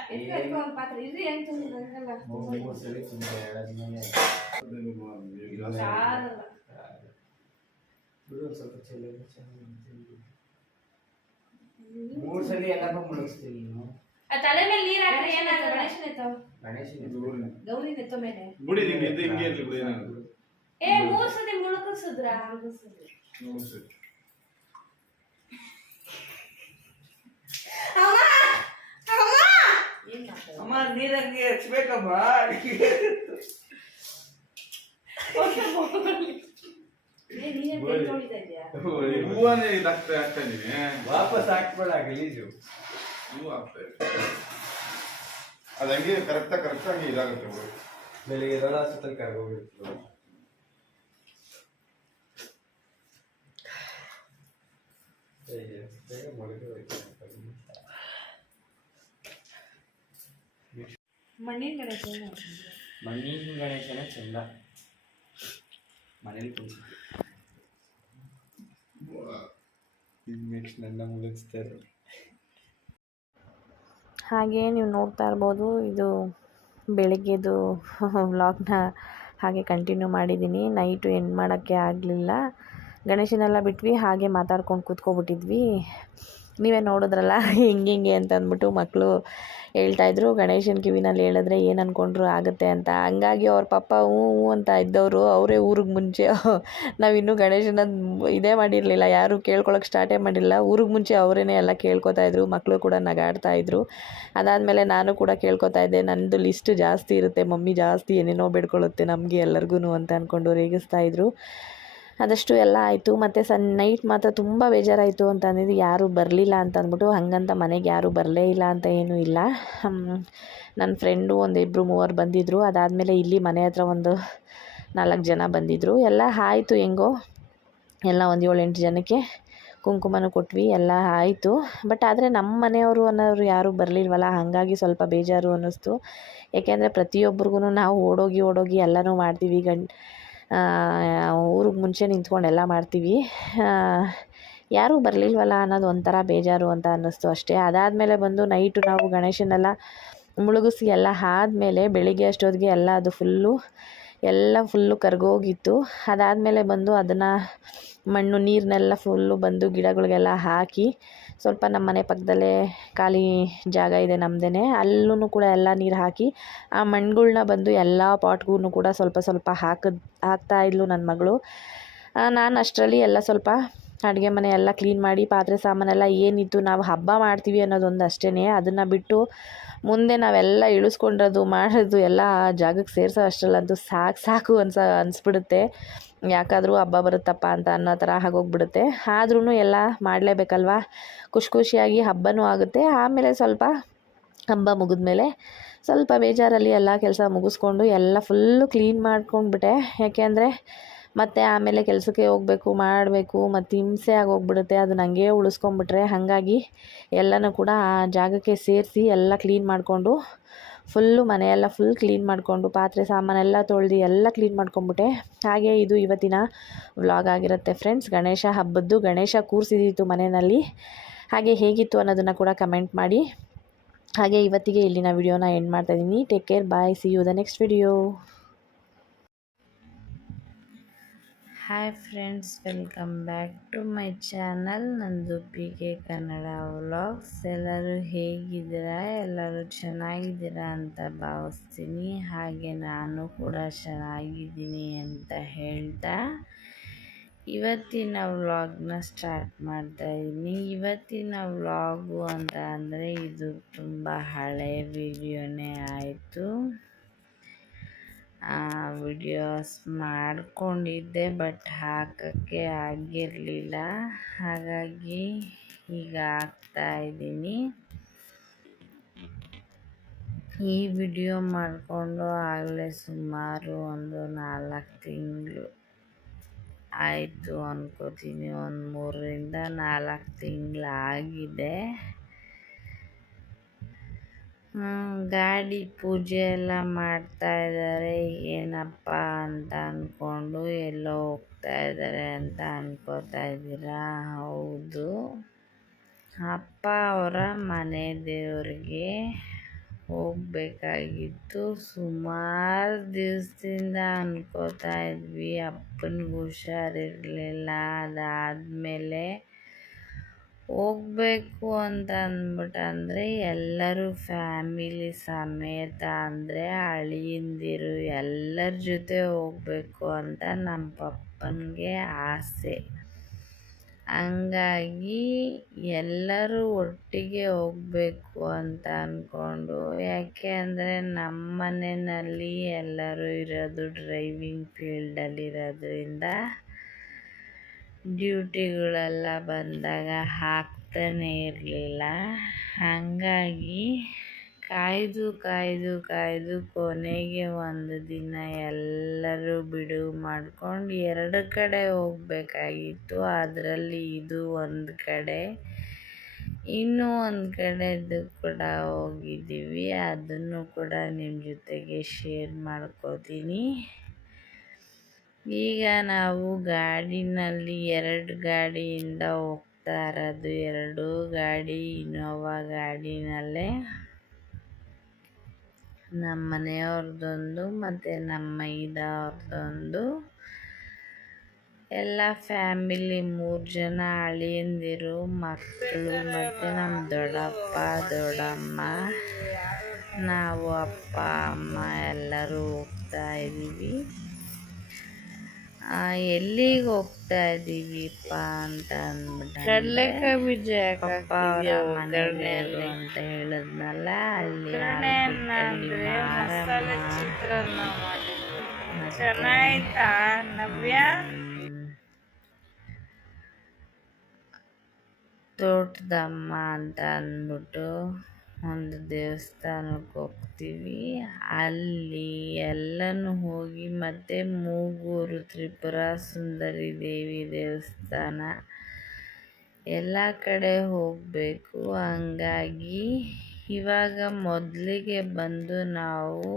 ಪಾತ್ರೆ ಇದ್ರಿ ಹೆಂಗ್ ತುಂಬಿದಂಗಲ್ಲ. ಮೂರು ಸಲ ತುಂಬ ಹೇಳಾದ್ಮೇಲೆ ಬಿಡು, ಸ್ವಲ್ಪ ಮೂರು ಸಲ ಎಲ್ಲಪ್ಪ ಮುಳುಗಿಸ್ತೀನಿ ನೀನು. ತಲೆ ಮೇಲೆ ನೀರ್ ಹಾಕ್ರೆ ಏನಾದ್ರು? ಗಣೇಶನ ಎತ್ತೋ, ಗಣೇಶ ಗೌರಿ ಎತ್ತೋ ಮೇಲೆ ಬಿಡಿ, ನಿಮ್ಗೆ ಇದು ಹಿಂಗೆ ಇರ್ಲಿ ಬಿಡಿ. ಏನಾದ್ರು 3 ಸತಿ ಮುಳುಗಿಸಿದ್ರ? ಸರಿ. ಅಮ್ಮ ನೀರಂಗೆ ಹಚ್ಬೇಕಮ್ಮ. ಹೂವನ್ನೇ ಇದಾಗ್ತಾ ಇದೀನಿ. ವಾಪಸ್ ಹಾಕ್ಬೇಡ ಗಲೀಜು. ಹೂವು ಆಗ್ತಾ ಇದೆ. ಅದು ಹಂಗೆ ಕರೆಕ್ಟಾಗಿ ಇದಾಗುತ್ತೆ. ಬೆಳಿಗ್ಗೆ ದೊಡ್ಡ ಸುತ್ತಲ್ ಕರ್ಗೋಗಿರ್ತದೆ. ಬೇಗ ಮೊಳಕೆ ಹೋಯ್ತು. ಮಣ್ಣಿನ ಗಣೇಶ ಮಣ್ಣಿನ ಗಣೇಶನೇ ಚಂದ. ಮನೇಲಿ ಕುಣಿಸಿ ನೆಕ್ಸ್ಟ್ ನನ್ನ ಮುಗಿಸ್ತಾರೆ. ಹಾಗೆ ನೀವು ನೋಡ್ತಾ ಇರ್ಬೋದು, ಇದು ಬೆಳಗ್ಗೆದು ವ್ಲಾಗ್ನ ಹಾಗೆ ಕಂಟಿನ್ಯೂ ಮಾಡಿದ್ದೀನಿ. ನೈಟು ಎಂಡ್ ಮಾಡೋಕ್ಕೆ ಆಗಲಿಲ್ಲ. ಗಣೇಶನೆಲ್ಲ ಬಿಟ್ವಿ, ಹಾಗೆ ಮಾತಾಡ್ಕೊಂಡು ಕೂತ್ಕೊಬಿಟ್ಟಿದ್ವಿ. ನೀವೇ ನೋಡಿದ್ರಲ್ಲ ಹಿಂಗೆ ಅಂತ ಅಂದ್ಬಿಟ್ಟು ಮಕ್ಕಳು ಹೇಳ್ತಾಯಿದ್ರು, ಗಣೇಶನ ಕಿವಿನಲ್ಲಿ ಹೇಳಿದ್ರೆ ಏನು ಅಂದ್ಕೊಂಡ್ರು ಆಗುತ್ತೆ ಅಂತ. ಹಂಗಾಗಿ ಅವ್ರ ಪಪ್ಪ ಹ್ಞೂ ಅಂತ ಇದ್ದವರು ಅವರೇ ಊರಿಗೆ ಮುಂಚೆ, ನಾವಿನ್ನೂ ಗಣೇಶನ ಇದೇ ಮಾಡಿರಲಿಲ್ಲ, ಯಾರೂ ಕೇಳ್ಕೊಳಕ್ಕೆ ಸ್ಟಾರ್ಟೇ ಮಾಡಿಲ್ಲ. ಊರಿಗೆ ಮುಂಚೆ ಅವರೇ ಎಲ್ಲ ಕೇಳ್ಕೊತಾಯಿದ್ರು, ಮಕ್ಕಳು ಕೂಡ ನಗಾಡ್ತಾಯಿದ್ರು. ಅದಾದಮೇಲೆ ನಾನು ಕೂಡ ಕೇಳ್ಕೊತಾ ಇದ್ದೆ, ನನ್ನದು ಲಿಸ್ಟ್ ಜಾಸ್ತಿ ಇರುತ್ತೆ, ಮಮ್ಮಿ ಜಾಸ್ತಿ ಏನೇನೋ ಬೇಡ್ಕೊಳ್ಳುತ್ತೆ ನಮಗೆ ಎಲ್ಲರಿಗೂ ಅಂತ ಅಂದ್ಕೊಂಡು ರೇಗಿಸ್ತಾಯಿದ್ರು. ಆದಷ್ಟು ಎಲ್ಲ ಆಯಿತು. ಮತ್ತು ನೈಟ್ ಮಾತ್ರ ತುಂಬ ಬೇಜಾರಾಯಿತು ಅಂತ ಅಂದಿದ್ದು, ಯಾರೂ ಬರಲಿಲ್ಲ ಅಂತ ಅಂದ್ಬಿಟ್ಟು. ಹಾಗಂತ ಮನೆಗೆ ಯಾರೂ ಬರಲೇ ಇಲ್ಲ ಅಂತ ಏನೂ ಇಲ್ಲ. ನನ್ನ ಫ್ರೆಂಡು ಒಂದು 2-3 ಬಂದಿದ್ದರು. ಅದಾದಮೇಲೆ ಇಲ್ಲಿ ಮನೆ ಹತ್ರ ಒಂದು 4 ಜನ ಬಂದಿದ್ದರು. ಎಲ್ಲ ಆಯಿತು ಹೆಂಗೋ, ಎಲ್ಲ ಒಂದು 7-8 ಜನಕ್ಕೆ ಕುಂಕುಮನೂ ಕೊಟ್ವಿ, ಎಲ್ಲ ಆಯಿತು. ಬಟ್ ಆದರೆ ನಮ್ಮ ಮನೆಯವರು ಅನ್ನೋರು ಯಾರೂ ಬರಲಿಲ್ವಲ್ಲ, ಹಾಗಾಗಿ ಸ್ವಲ್ಪ ಬೇಜಾರು ಅನ್ನಿಸ್ತು. ಏಕೆಂದರೆ ಪ್ರತಿಯೊಬ್ಬರಿಗೂ ನಾವು ಓಡೋಗಿ ಎಲ್ಲನೂ ಮಾಡ್ತೀವಿ. ಊರಿಗೆ ಮುಂಚೆ ನಿಂತ್ಕೊಂಡು ಎಲ್ಲ ಮಾಡ್ತೀವಿ. ಯಾರೂ ಬರಲಿಲ್ವಲ್ಲ ಅನ್ನೋದು ಒಂಥರ ಬೇಜಾರು ಅಂತ ಅನ್ನಿಸ್ತು ಅಷ್ಟೇ. ಅದಾದಮೇಲೆ ಬಂದು ನೈಟು ನಾವು ಗಣೇಶನೆಲ್ಲ ಮುಳುಗಿಸಿ ಎಲ್ಲ ಆದಮೇಲೆ ಬೆಳಿಗ್ಗೆ ಅಷ್ಟೊತ್ತಿಗೆ ಎಲ್ಲ ಅದು ಫುಲ್ಲು ಕರಗೋಗಿತ್ತು. ಅದಾದಮೇಲೆ ಬಂದು ಅದನ್ನು ಮಣ್ಣು ನೀರನ್ನೆಲ್ಲ ಫುಲ್ಲು ಬಂದು ಗಿಡಗಳಿಗೆಲ್ಲ ಹಾಕಿ, ಸ್ವಲ್ಪ ನಮ್ಮ ಮನೆ ಪಕ್ಕದಲ್ಲೇ ಖಾಲಿ ಜಾಗ ಇದೆ ನಮ್ಮದೇ, ಅಲ್ಲೂ ಕೂಡ ಎಲ್ಲ ನೀರು ಹಾಕಿ ಆ ಮಣ್ಣುಗಳ್ನ ಬಂದು ಎಲ್ಲ ಪಾಟ್ಗೂ ಕೂಡ ಸ್ವಲ್ಪ ಹಾಕ್ತಾಯಿದ್ಲು ನನ್ನ ಮಗಳು. ನಾನು ಅಷ್ಟರಲ್ಲಿ ಎಲ್ಲ ಸ್ವಲ್ಪ ಅಡುಗೆ ಮನೆ ಎಲ್ಲ ಕ್ಲೀನ್ ಮಾಡಿ ಪಾತ್ರೆ ಸಾಮಾನೆಲ್ಲ ಏನಿತ್ತು, ನಾವು ಹಬ್ಬ ಮಾಡ್ತೀವಿ ಅನ್ನೋದೊಂದು ಅಷ್ಟೇ. ಅದನ್ನು ಬಿಟ್ಟು ಮುಂದೆ ನಾವೆಲ್ಲ ಇಳಿಸ್ಕೊಂಡಿರೋದು ಮಾಡೋದು ಎಲ್ಲ ಜಾಗಕ್ಕೆ ಸೇರಿಸೋ ಅಷ್ಟರಲ್ಲಂತೂ ಸಾಕು ಅನಿಸ್ಬಿಡುತ್ತೆ. ಯಾಕಾದರೂ ಹಬ್ಬ ಬರುತ್ತಪ್ಪ ಅಂತ ಅನ್ನೋ ಥರ ಆಗೋಗ್ಬಿಡುತ್ತೆ. ಆದ್ರೂ ಎಲ್ಲ ಮಾಡಲೇಬೇಕಲ್ವ, ಖುಷಿಯಾಗಿ ಹಬ್ಬನೂ ಆಗುತ್ತೆ. ಆಮೇಲೆ ಸ್ವಲ್ಪ ಹಬ್ಬ ಮುಗಿದ್ಮೇಲೆ ಸ್ವಲ್ಪ ಬೇಜಾರಲ್ಲಿ ಎಲ್ಲ ಕೆಲಸ ಮುಗಿಸ್ಕೊಂಡು ಎಲ್ಲ ಫುಲ್ಲು ಕ್ಲೀನ್ ಮಾಡ್ಕೊಂಡ್ಬಿಟ್ಟೆ. ಯಾಕೆಂದರೆ ಮತ್ತು ಆಮೇಲೆ ಕೆಲಸಕ್ಕೆ ಹೋಗಬೇಕು, ಮಾಡಬೇಕು, ಮತ್ತು ಹಿಂಸೆ ಆಗೋಗ್ಬಿಡುತ್ತೆ ಅದನ್ನ ಹಂಗೆ ಉಳಿಸ್ಕೊಂಬಿಟ್ರೆ. ಹಾಗಾಗಿ ಎಲ್ಲನೂ ಕೂಡ ಆ ಜಾಗಕ್ಕೆ ಸೇರಿಸಿ ಎಲ್ಲ ಕ್ಲೀನ್ ಮಾಡಿಕೊಂಡು ಫುಲ್ಲು ಮನೆಯೆಲ್ಲ ಕ್ಲೀನ್ ಮಾಡಿಕೊಂಡು ಪಾತ್ರೆ ಸಾಮಾನೆಲ್ಲ ತೊಳೆದು ಎಲ್ಲ ಕ್ಲೀನ್ ಮಾಡ್ಕೊಂಬಿಟ್ಟೆ. ಹಾಗೆ ಇದು ಇವತ್ತಿನ ವ್ಲಾಗ್ ಆಗಿರುತ್ತೆ ಫ್ರೆಂಡ್ಸ್. ಗಣೇಶ ಹಬ್ಬದ್ದು ಗಣೇಶ ಕೂರಿಸಿದಿತ್ತು ಮನೆಯಲ್ಲಿ. ಹಾಗೆ ಹೇಗಿತ್ತು ಅನ್ನೋದನ್ನು ಕೂಡ ಕಮೆಂಟ್ ಮಾಡಿ. ಹಾಗೆ ಇವತ್ತಿಗೆ ಇಲ್ಲಿನ ವಿಡಿಯೋನ ಎಂಡ್ ಮಾಡ್ತಾಯಿದ್ದೀನಿ. Take care, bye, see you the next video. Hi friends, welcome back to my channel ನಂದು PK ಕನ್ನಡ ವ್ಲಾಗ್ಸ್. ಎಲ್ಲರೂ ಹೇಗಿದ್ದೀರಾ? ಎಲ್ಲರೂ ಚೆನ್ನಾಗಿದ್ದೀರಾ ಅಂತ ಭಾವಿಸ್ತೀನಿ. ಹಾಗೆ ನಾನು ಕೂಡ ಚೆನ್ನಾಗಿದ್ದೀನಿ ಅಂತ ಹೇಳ್ತಾ ಇವತ್ತಿನ ವ್ಲಾಗ್ನ ಸ್ಟಾರ್ಟ್ ಮಾಡ್ತಾಯಿದ್ದೀನಿ. ಇವತ್ತಿನ ವ್ಲಾಗು ಅಂತ ಅಂದರೆ ಇದು ತುಂಬ ಹಳೆ ವಿಡಿಯೋನೇ ಆಯಿತು. ವಿಡಿಯೋಸ್ ಮಾಡ್ಕೊಂಡಿದ್ದೆ, ಬಟ್ ಹಾಕೋಕ್ಕೆ ಆಗಿರಲಿಲ್ಲ. ಹಾಗಾಗಿ ಈಗ ಹಾಕ್ತಾಯಿದ್ದೀನಿ. ಈ ವಿಡಿಯೋ ಮಾಡಿಕೊಂಡು ಆಗಲೇ ಸುಮಾರು ಒಂದು 4 ತಿಂಗಳು ಆಯಿತು ಅನ್ಕೋತೀನಿ. ಒಂದು 3ರಿಂದ 4 ತಿಂಗಳಾಗಿದೆ. ಗಾಡಿ ಪೂಜೆ ಎಲ್ಲ ಮಾಡ್ತಾಯಿದ್ದಾರೆ, ಏನಪ್ಪ ಅಂತ ಅಂದ್ಕೊಂಡು ಎಲ್ಲೋ ಹೋಗ್ತಾಯಿದ್ದಾರೆ ಅಂತ ಅನ್ಕೋತಾ ಇದ್ದೀರಾ? ಹೌದು, ಅಪ್ಪ ಅವರ ಮನೆ ದೇವ್ರಿಗೆ ಹೋಗಬೇಕಾಗಿತ್ತು. ಸುಮಾರು ದಿವಸದಿಂದ ಅನ್ಕೋತಾ ಇದ್ವಿ. ಅಪ್ಪನಿಗೆ ಹುಷಾರಿರಲಿಲ್ಲ. ಅದಾದಮೇಲೆ ಹೋಗಬೇಕು ಅಂತ ಅಂದ್ಬಿಟ್ಟು ಎಲ್ಲರೂ ಫ್ಯಾಮಿಲಿ ಸಮೇತ ಅಂದರೆ ಅಳಿಯಂದಿರು ಎಲ್ಲರ ಜೊತೆ ಹೋಗಬೇಕು ಅಂತ ನಮ್ಮ ಪಪ್ಪನಿಗೆ ಆಸೆ. ಹಂಗಾಗಿ ಎಲ್ಲರೂ ಒಟ್ಟಿಗೆ ಹೋಗಬೇಕು ಅಂತ ಅಂದ್ಕೊಂಡು, ಯಾಕೆ ಅಂದರೆ ನಮ್ಮ ಮನೆಯಲ್ಲಿ ಎಲ್ಲರೂ ಇರೋದು ಡ್ರೈವಿಂಗ್ ಫೀಲ್ಡಲ್ಲಿರೋದ್ರಿಂದ ಡ್ಯೂಟಿಗಳೆಲ್ಲ ಬಂದಾಗ ಹಾಕ್ತಾನೇ ಇರಲಿಲ್ಲ. ಹಾಗಾಗಿ ಕಾಯ್ದು ಕೊನೆಗೆ ಒಂದು ದಿನ ಎಲ್ಲರೂ ಬಿಡುವು ಮಾಡ್ಕೊಂಡು 2 ಕಡೆ ಹೋಗಬೇಕಾಗಿತ್ತು. ಅದರಲ್ಲಿ ಇದು ಒಂದು ಕಡೆ, ಇನ್ನೂ ಒಂದು ಕಡೆದು ಕೂಡ ಹೋಗಿದ್ದೀವಿ. ಅದನ್ನು ಕೂಡ ನಿಮ್ಮ ಜೊತೆಗೆ ಶೇರ್ ಮಾಡ್ಕೋತೀನಿ. ಈಗ ನಾವು ಗಾಡಿನಲ್ಲಿ 2 ಗಾಡಿಯಿಂದ ಹೋಗ್ತಾ ಇರೋದು. 2 ಗಾಡಿ ಇನೋವಾ ಗಾಡಿನಲ್ಲೇ, ನಮ್ಮ ಮನೆಯವ್ರದ್ದೊಂದು ಮತ್ತು ನಮ್ಮ ಮೈದವ್ರದ್ದೊಂದು. ಎಲ್ಲ ಫ್ಯಾಮಿಲಿ 3 ಜನ ಅಳಿಯಂದಿರು, ಮಕ್ಕಳು ಮತ್ತು ನಮ್ಮ ದೊಡ್ಡಪ್ಪ ದೊಡ್ಡಮ್ಮ, ನಾವು ಅಪ್ಪ ಅಮ್ಮ ಎಲ್ಲರೂ ಹೋಗ್ತಾ ಇದ್ದೀವಿ. ಎಲ್ಲಿಗೆ ಹೋಗ್ತಾ ಇದ್ದೀವಿಪ್ಪ ಅಂತ ಅಂದ್ಬಿಟ್ಟು ಪಪ್ಪ ಅವರ ಮನೆಯವರು ಅಂತ ಹೇಳಿದ್ನಲ್ಲ, ಅಲ್ಲಿ ತೋಟದಮ್ಮ ಅಂತ ಅಂದ್ಬಿಟ್ಟು ಒಂದು ದೇವಸ್ಥಾನಕ್ಕೆ ಹೋಗ್ತೀವಿ. ಅಲ್ಲಿ ಎಲ್ಲನೂ ಹೋಗಿ ಮತ್ತು ಮೂಗೂರು ತ್ರಿಪುರ ಸುಂದರಿ ದೇವಿ ದೇವಸ್ಥಾನ ಎಲ್ಲ ಕಡೆ ಹೋಗಬೇಕು. ಹಂಗಾಗಿ ಇವಾಗ ಮೊದಲಿಗೆ ಬಂದು ನಾವು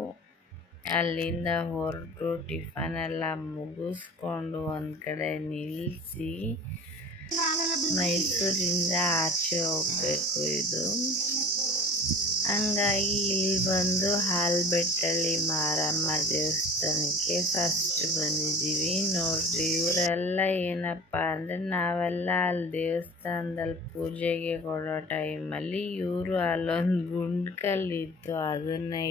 ಅಲ್ಲಿಂದ ಹೊರಟು ಟಿಫನೆಲ್ಲ ಮುಗಿಸ್ಕೊಂಡು ಒಂದು ಕಡೆ ನಿಲ್ಲಿಸಿ ಮೈಸೂರಿಂದ ಆಚೆ ಹೋಗಬೇಕು. ಇದು ಹಂಗಾಗಿ ಇಲ್ಲಿ ಬಂದು ಹಾಲ್ಬೆಟ್ಟಳ್ಳಿ ಮಾರಮ್ಮ ದೇವಸ್ಥಾನಕ್ಕೆ ಫಸ್ಟ್ ಬಂದಿದ್ದೀವಿ. ನೋಡ್ರಿ, ಇವರೆಲ್ಲ ಏನಪ್ಪ ಅಂದರೆ ನಾವೆಲ್ಲ ಅಲ್ಲಿ ದೇವಸ್ಥಾನದಲ್ಲಿ ಪೂಜೆಗೆ ಕೊಡೋ ಟೈಮಲ್ಲಿ ಇವರು ಅಲ್ಲೊಂದು ಗುಂಡ್ಕಲ್ಲಿತ್ತು, ಅದನ್ನು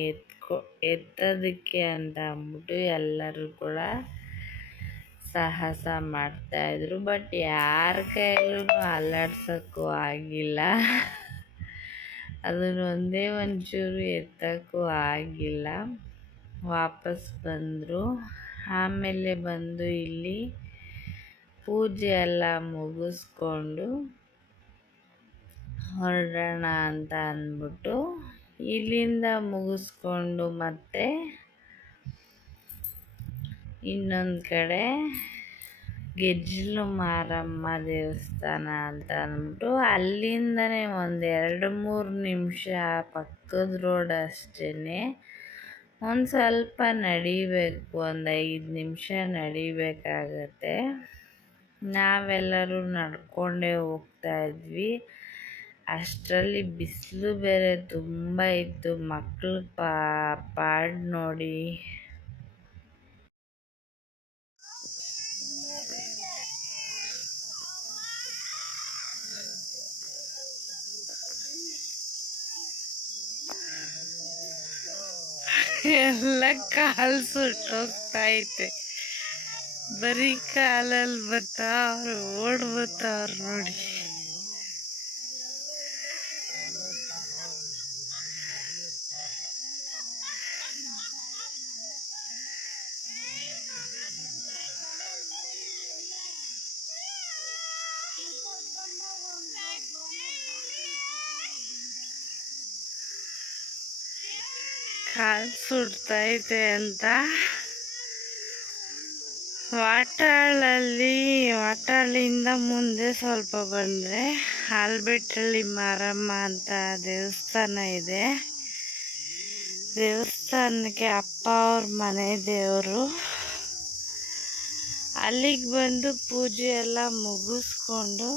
ಎತ್ತೋದಕ್ಕೆ ಅಂತ ಅಂದ್ಬಿಟ್ಟು ಎಲ್ಲರೂ ಕೂಡ ಸಾಹಸ ಮಾಡ್ತಾಯಿದ್ರು. ಬಟ್ ಯಾರ ಕೈಯಲ್ಲೂ ಅಲ್ಲಾಡ್ಸೋಕ್ಕೂ ಆಗಿಲ್ಲ, ಅದನ್ನು ಒಂದೇ ಒಂಚೂರು ಎತ್ತಕ್ಕೂ ಆಗಿಲ್ಲ. ವಾಪಸ್ ಬಂದರು. ಆಮೇಲೆ ಬಂದು ಇಲ್ಲಿ ಪೂಜೆ ಎಲ್ಲ ಮುಗಿಸ್ಕೊಂಡು ಹೊರಡೋಣ ಅಂತ ಅಂದ್ಬಿಟ್ಟು ಇಲ್ಲಿಂದ ಮುಗಿಸ್ಕೊಂಡು ಮತ್ತೆ ಇನ್ನೊಂದು ಕಡೆ ಗೆಜ್ಜಲು ಮಾರಮ್ಮ ದೇವಸ್ಥಾನ ಅಂತ ಅಂದ್ಬಿಟ್ಟು ಅಲ್ಲಿಂದನೇ ಒಂದು 2-3 ನಿಮಿಷ ಪಕ್ಕದ ರೋಡ್ ಅಷ್ಟೇ. ಒಂದು ಸ್ವಲ್ಪ ನಡಿಬೇಕು, ಒಂದು 5 ನಿಮಿಷ ನಡಿಬೇಕಾಗತ್ತೆ. ನಾವೆಲ್ಲರೂ ನಡ್ಕೊಂಡೇ ಹೋಗ್ತಾ ಇದ್ವಿ. ಅಷ್ಟರಲ್ಲಿ ಬಿಸಿಲು ಬೇರೆ ತುಂಬ ಇತ್ತು. ಮಕ್ಕಳು ಪಾಡ್ ನೋಡಿ ಎಲ್ಲ ಕಾಲು ಸುಟ್ಟೋಗ್ತೈತೆ. ಬರೀ ಕಾಲಲ್ಲಿ ಬರ್ತಾವ್ರು, ಬರ್ತಾವ್ರು ನೋಡಿ. ಕಾಲು ಸುಡ್ತೈತೆ ಅಂತ ವಾಟಾಳಿಂದ ಮುಂದೆ ಸ್ವಲ್ಪ ಬಂದರೆ ಹಾಲ್ಬೆಟ್ಟಳ್ಳಿ ಮಾರಮ್ಮ ಅಂತ ದೇವಸ್ಥಾನ ಇದೆ. ದೇವಸ್ಥಾನಕ್ಕೆ ಅಪ್ಪ ಅವ್ರ ಮನೆ ದೇವರು. ಅಲ್ಲಿಗೆ ಬಂದು ಪೂಜೆ ಎಲ್ಲ ಮುಗಿಸ್ಕೊಂಡು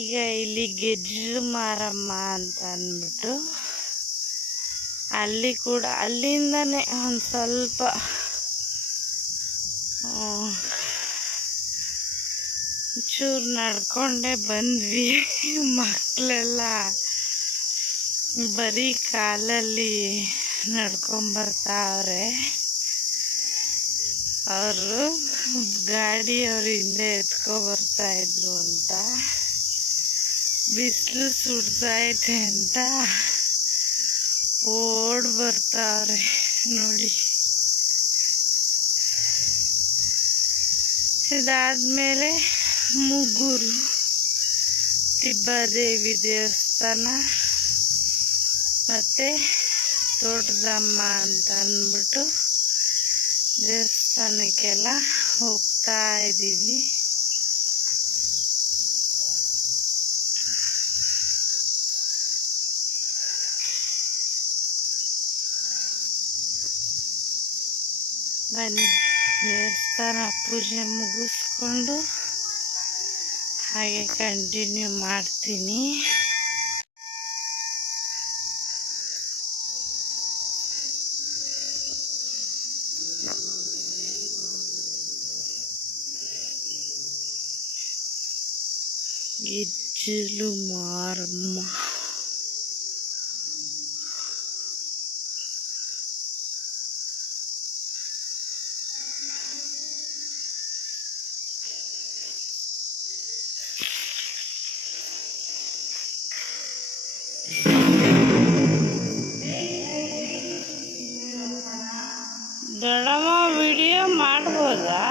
ಈಗ ಇಲ್ಲಿ ಗೆಜ್ಜಲು ಮಾರಮ್ಮ ಅಂತ ಅಂದ್ಬಿಟ್ಟು ಅಲ್ಲಿ ಕೂಡ ಅಲ್ಲಿಂದನೇ ಒಂದು ಸ್ವಲ್ಪ ಚೂರು ನಡ್ಕೊಂಡೇ ಬಂದ್ವಿ. ಮಕ್ಕಳೆಲ್ಲ ಬರೀ ಕಾಲಲ್ಲಿ ನಡ್ಕೊಂಬರ್ತಾವ್ರೆ. ಅವರು ಗಾಡಿಯವ್ರ ಹಿಂದೆ ಎತ್ಕೊಬರ್ತಾಯಿದ್ರು ಅಂತ, ಬಿಸಿಲು ಸುಡ್ತೈತೆ ಅಂತ ಓಡ್ ಬರ್ತಾವ್ರೆ ನೋಡಿ. ಇದಾದ್ಮೇಲೆ ಮೂಗೂರು ತಿಬ್ಬಾದೇವಿ ದೇವಸ್ಥಾನ ಮತ್ತು ತೋಟದಮ್ಮ ಅಂತ ಅಂದ್ಬಿಟ್ಟು ದೇವಸ್ಥಾನಕ್ಕೆಲ್ಲ ಹೋಗ್ತಾ ಇದ್ದೀವಿ. ಬನ್ನಿ, ದೇವಸ್ಥಾನ ಪೂಜೆ ಮುಗಿಸ್ಕೊಂಡು ಹಾಗೆ ಕಂಟಿನ್ಯೂ ಮಾಡ್ತೀನಿ. ಗೆಜ್ಜಲು ಮಾರಮ್ಮ ದೊಡ್ಡಮ್ಮ ವಿಡಿಯೋ ಮಾಡ್ಬೋದಾ?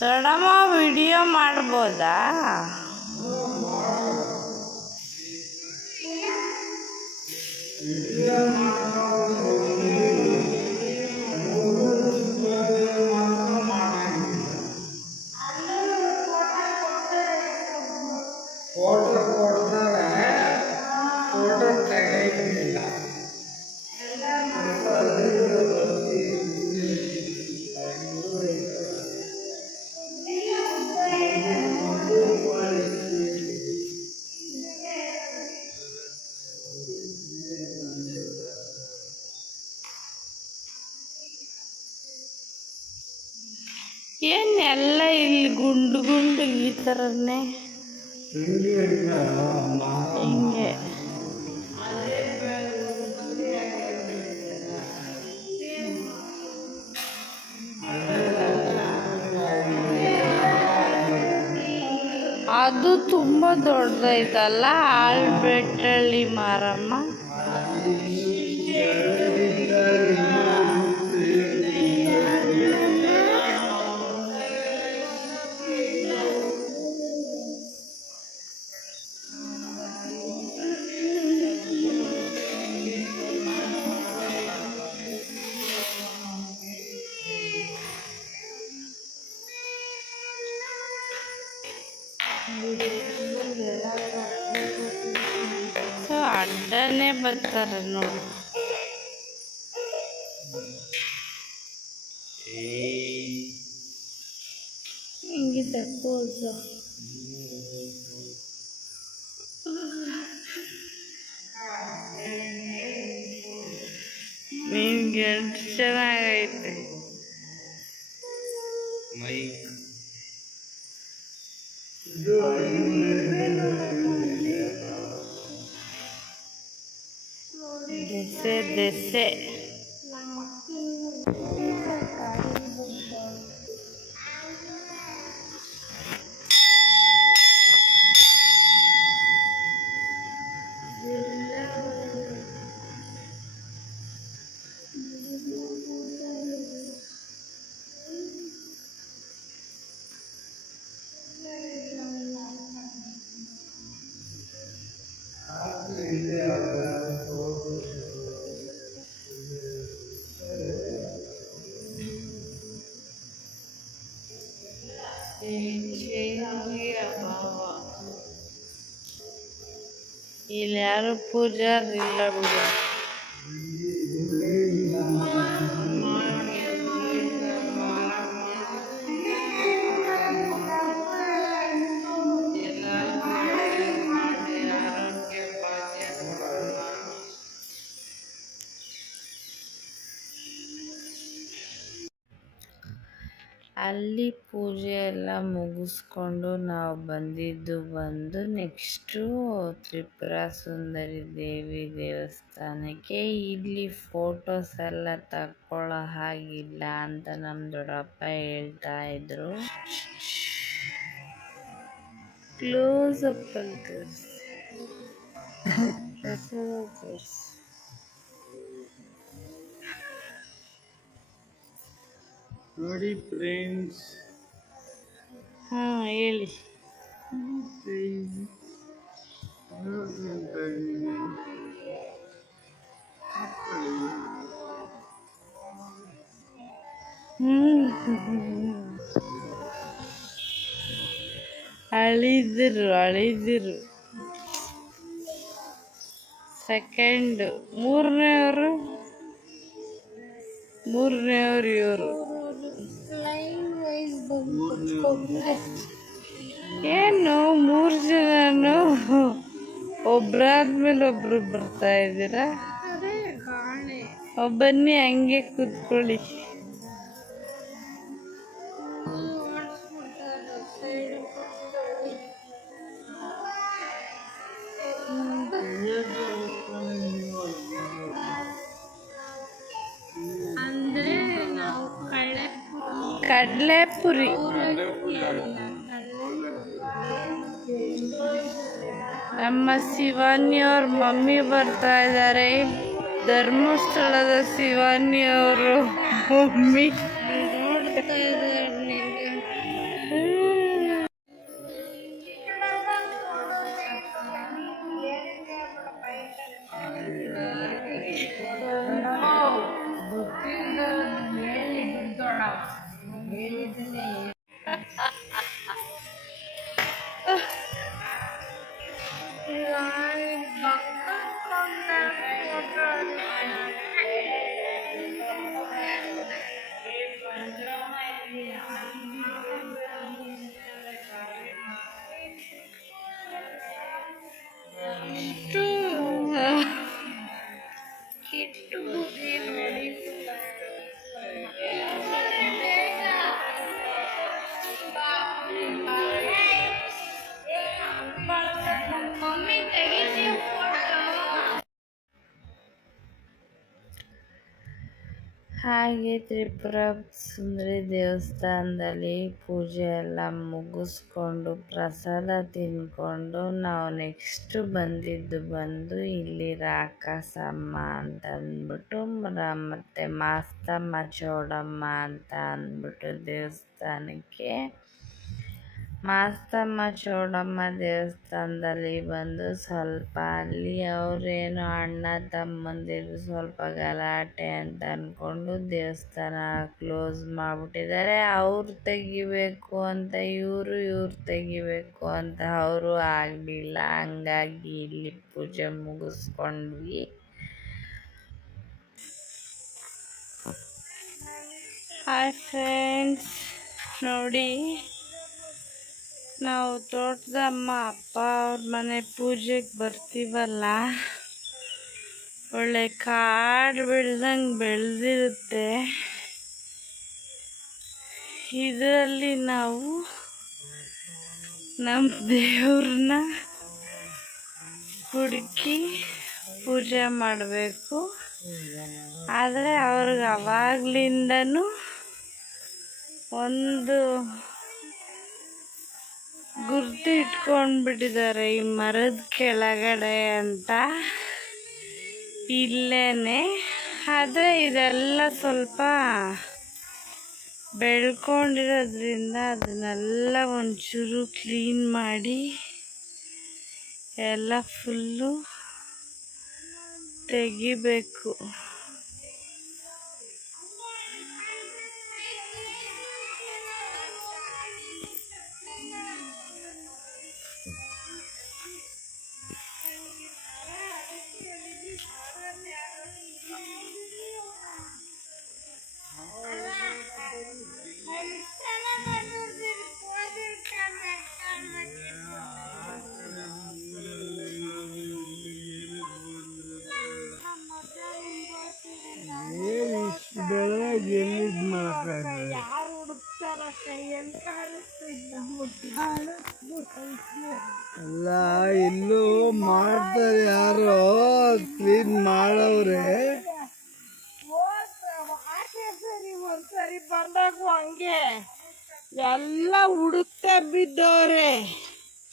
ದೊಡ್ಡಮ್ಮ ವಿಡಿಯೋ ಮಾಡ್ಬೋದಾ? ಏನೆಲ್ಲ ಇಲ್ಲಿ ಗುಂಡು ಗುಂಡು ಈ ಥರನೇ ಹಿಂಗೆ ಅದು ತುಂಬ ದೊಡ್ಡದೈತಲ್ಲ ಆಲ್ಬೆಟ್ಟಳ್ಳಿ ಮಾರಮ್ಮ. ಸೊ ಅಡ್ಡನೇ ಬರ್ತಾರೆ ನೋಡು. ಹಿಂಗಿದೆ ಪೋಸು. ನಿನ್ಗೆ ಎಷ್ಟು ಚೆನ್ನಾಗೈತೆ ದೆಸೆ ದೆಸೆ. ಇಲ್ಲಿ ಯಾರು ಪೂಜಾರಿ ಇಲ್ಲ ಬಿಡು. ಅಲ್ಲಿ ಪೂಜೆ ಎಲ್ಲ ಮುಗಿಸ್ಕೊಂಡು ನಾವು ಬಂದು ನೆಕ್ಸ್ಟು ತ್ರಿಪುರ ಸುಂದರಿ ದೇವಿ ದೇವಸ್ಥಾನಕ್ಕೆ. ಇಲ್ಲಿ ಫೋಟೋಸ್ ಎಲ್ಲ ತಕ್ಕೊಳ್ಳೋ ಹಾಗಿಲ್ಲ ಅಂತ ನಮ್ಮ ದೊಡ್ಡಪ್ಪ ಹೇಳ್ತಾ ಇದ್ರು. ಕ್ಲೋಸ್ ಅಪ್ ಅಂತ ನೋಡಿ ಫ್ರೆಂಡ್ಸ್. ಹಾಂ ಹೇಳಿ. ಅಳಿದ್ರು ಸೆಕೆಂಡು. ಮೂರನೇವರು ಇವರು. ಏನು 3 ಜನನು ಒಬ್ರಾದ್ಮೇಲೆ ಒಬ್ರು ಬರ್ತಾ ಇದ್ದೀರಾ? ಬನ್ನಿ ಹಂಗೆ ಕೂತ್ಕೊಳ್ಳಿ. ಕಡಲೆಪುರಿ. ನಮ್ಮ ಶಿವಾನಿಯವ್ರ ಮಮ್ಮಿ ಬರ್ತಾ ಇದ್ದಾರೆ. ಧರ್ಮಸ್ಥಳದ ಶಿವಾನಿಯವರು ಮಮ್ಮಿ ನೋಡ್ತಾ ಇದ್ದಾರೆ. ಹಾಗೆ ತ್ರಿಪುರ ಸುಂದರಿ ದೇವಸ್ಥಾನದಲ್ಲಿ ಪೂಜೆ ಎಲ್ಲ ಮುಗಿಸ್ಕೊಂಡು ಪ್ರಸಾದ ತಿಂದ್ಕೊಂಡು ನಾವು ನೆಕ್ಸ್ಟ್ ಬಂದು ಇಲ್ಲಿ ರಾಕಸಮ್ಮ ಅಂತ ಅಂದ್ಬಿಟ್ಟು ಮತ್ತು ಮಾಸ್ತಮ್ಮ ಚೌಡಮ್ಮ ಅಂತ ಅಂದ್ಬಿಟ್ಟು ದೇವಸ್ಥಾನಕ್ಕೆ. ಮಾಸ್ತಮ್ಮ ಚೌಡಮ್ಮ ದೇವಸ್ಥಾನದಲ್ಲಿ ಬಂದು ಸ್ವಲ್ಪ ಅಲ್ಲಿ ಅವರೇನು ಅಣ್ಣ ತಮ್ಮಂದಿರು ಸ್ವಲ್ಪ ಗಲಾಟೆ ಅಂತ ಅಂದ್ಕೊಂಡು ದೇವಸ್ಥಾನ ಕ್ಲೋಸ್ ಮಾಡಿಬಿಟ್ಟಿದ್ದಾರೆ. ಅವ್ರು ತೆಗಿಬೇಕು ಅಂತ ಇವರು ತೆಗಿಬೇಕು ಅಂತ ಅವರು ಆಗಲಿಲ್ಲ. ಹಂಗಾಗಿ ಇಲ್ಲಿ ಪೂಜೆ ಮುಗಿಸ್ಕೊಂಡ್ವಿ. ಹಾಯ್ ಫ್ರೆಂಡ್ಸ್, ನೋಡಿ ನಾವು ತೋಟದಮ್ಮ ಅಪ್ಪ ಅವ್ರ ಮನೆ ಪೂಜೆಗೆ ಬರ್ತೀವಲ್ಲ, ಒಳ್ಳೆ ಕಾಡು ಬೆಳ್ದಂಗೆ ಬೆಳೆದಿರುತ್ತೆ. ಇದರಲ್ಲಿ ನಾವು ನಮ್ಮ ದೇವ್ರನ್ನ ಹುಡುಕಿ ಪೂಜೆ ಮಾಡಬೇಕು. ಆದರೆ ಅವ್ರಿಗೆ ಅವಾಗ್ಲಿಂದನೂ ಒಂದು ಗುರ್ತು ಇಟ್ಕೊಂಡ್ಬಿಟ್ಟಿದ್ದಾರೆ, ಈ ಮರದ ಕೆಳಗಡೆ ಅಂತ ಇಲ್ಲೇನೆ. ಆದರೆ ಇದೆಲ್ಲ ಸ್ವಲ್ಪ ಬೆಳ್ಕೊಂಡಿರೋದ್ರಿಂದ ಅದನ್ನೆಲ್ಲ ಒಂಚೂರು ಕ್ಲೀನ್ ಮಾಡಿ ಎಲ್ಲ ಫುಲ್ಲು ತೆಗಿಬೇಕು. ಅಲ್ಲ, ಇಲ್ಲೂ ಮಾಡ್ತಾರೆ, ಯಾರೋ ಕ್ಲೀನ್ ಮಾಡವ್ರೆ. ಒಂದ್ಸರಿ ಬಂದಾಗ ಹಂಗೆ ಎಲ್ಲ ಹುಡುಕ್ತಾ ಬಿದ್ದವ್ರೆ.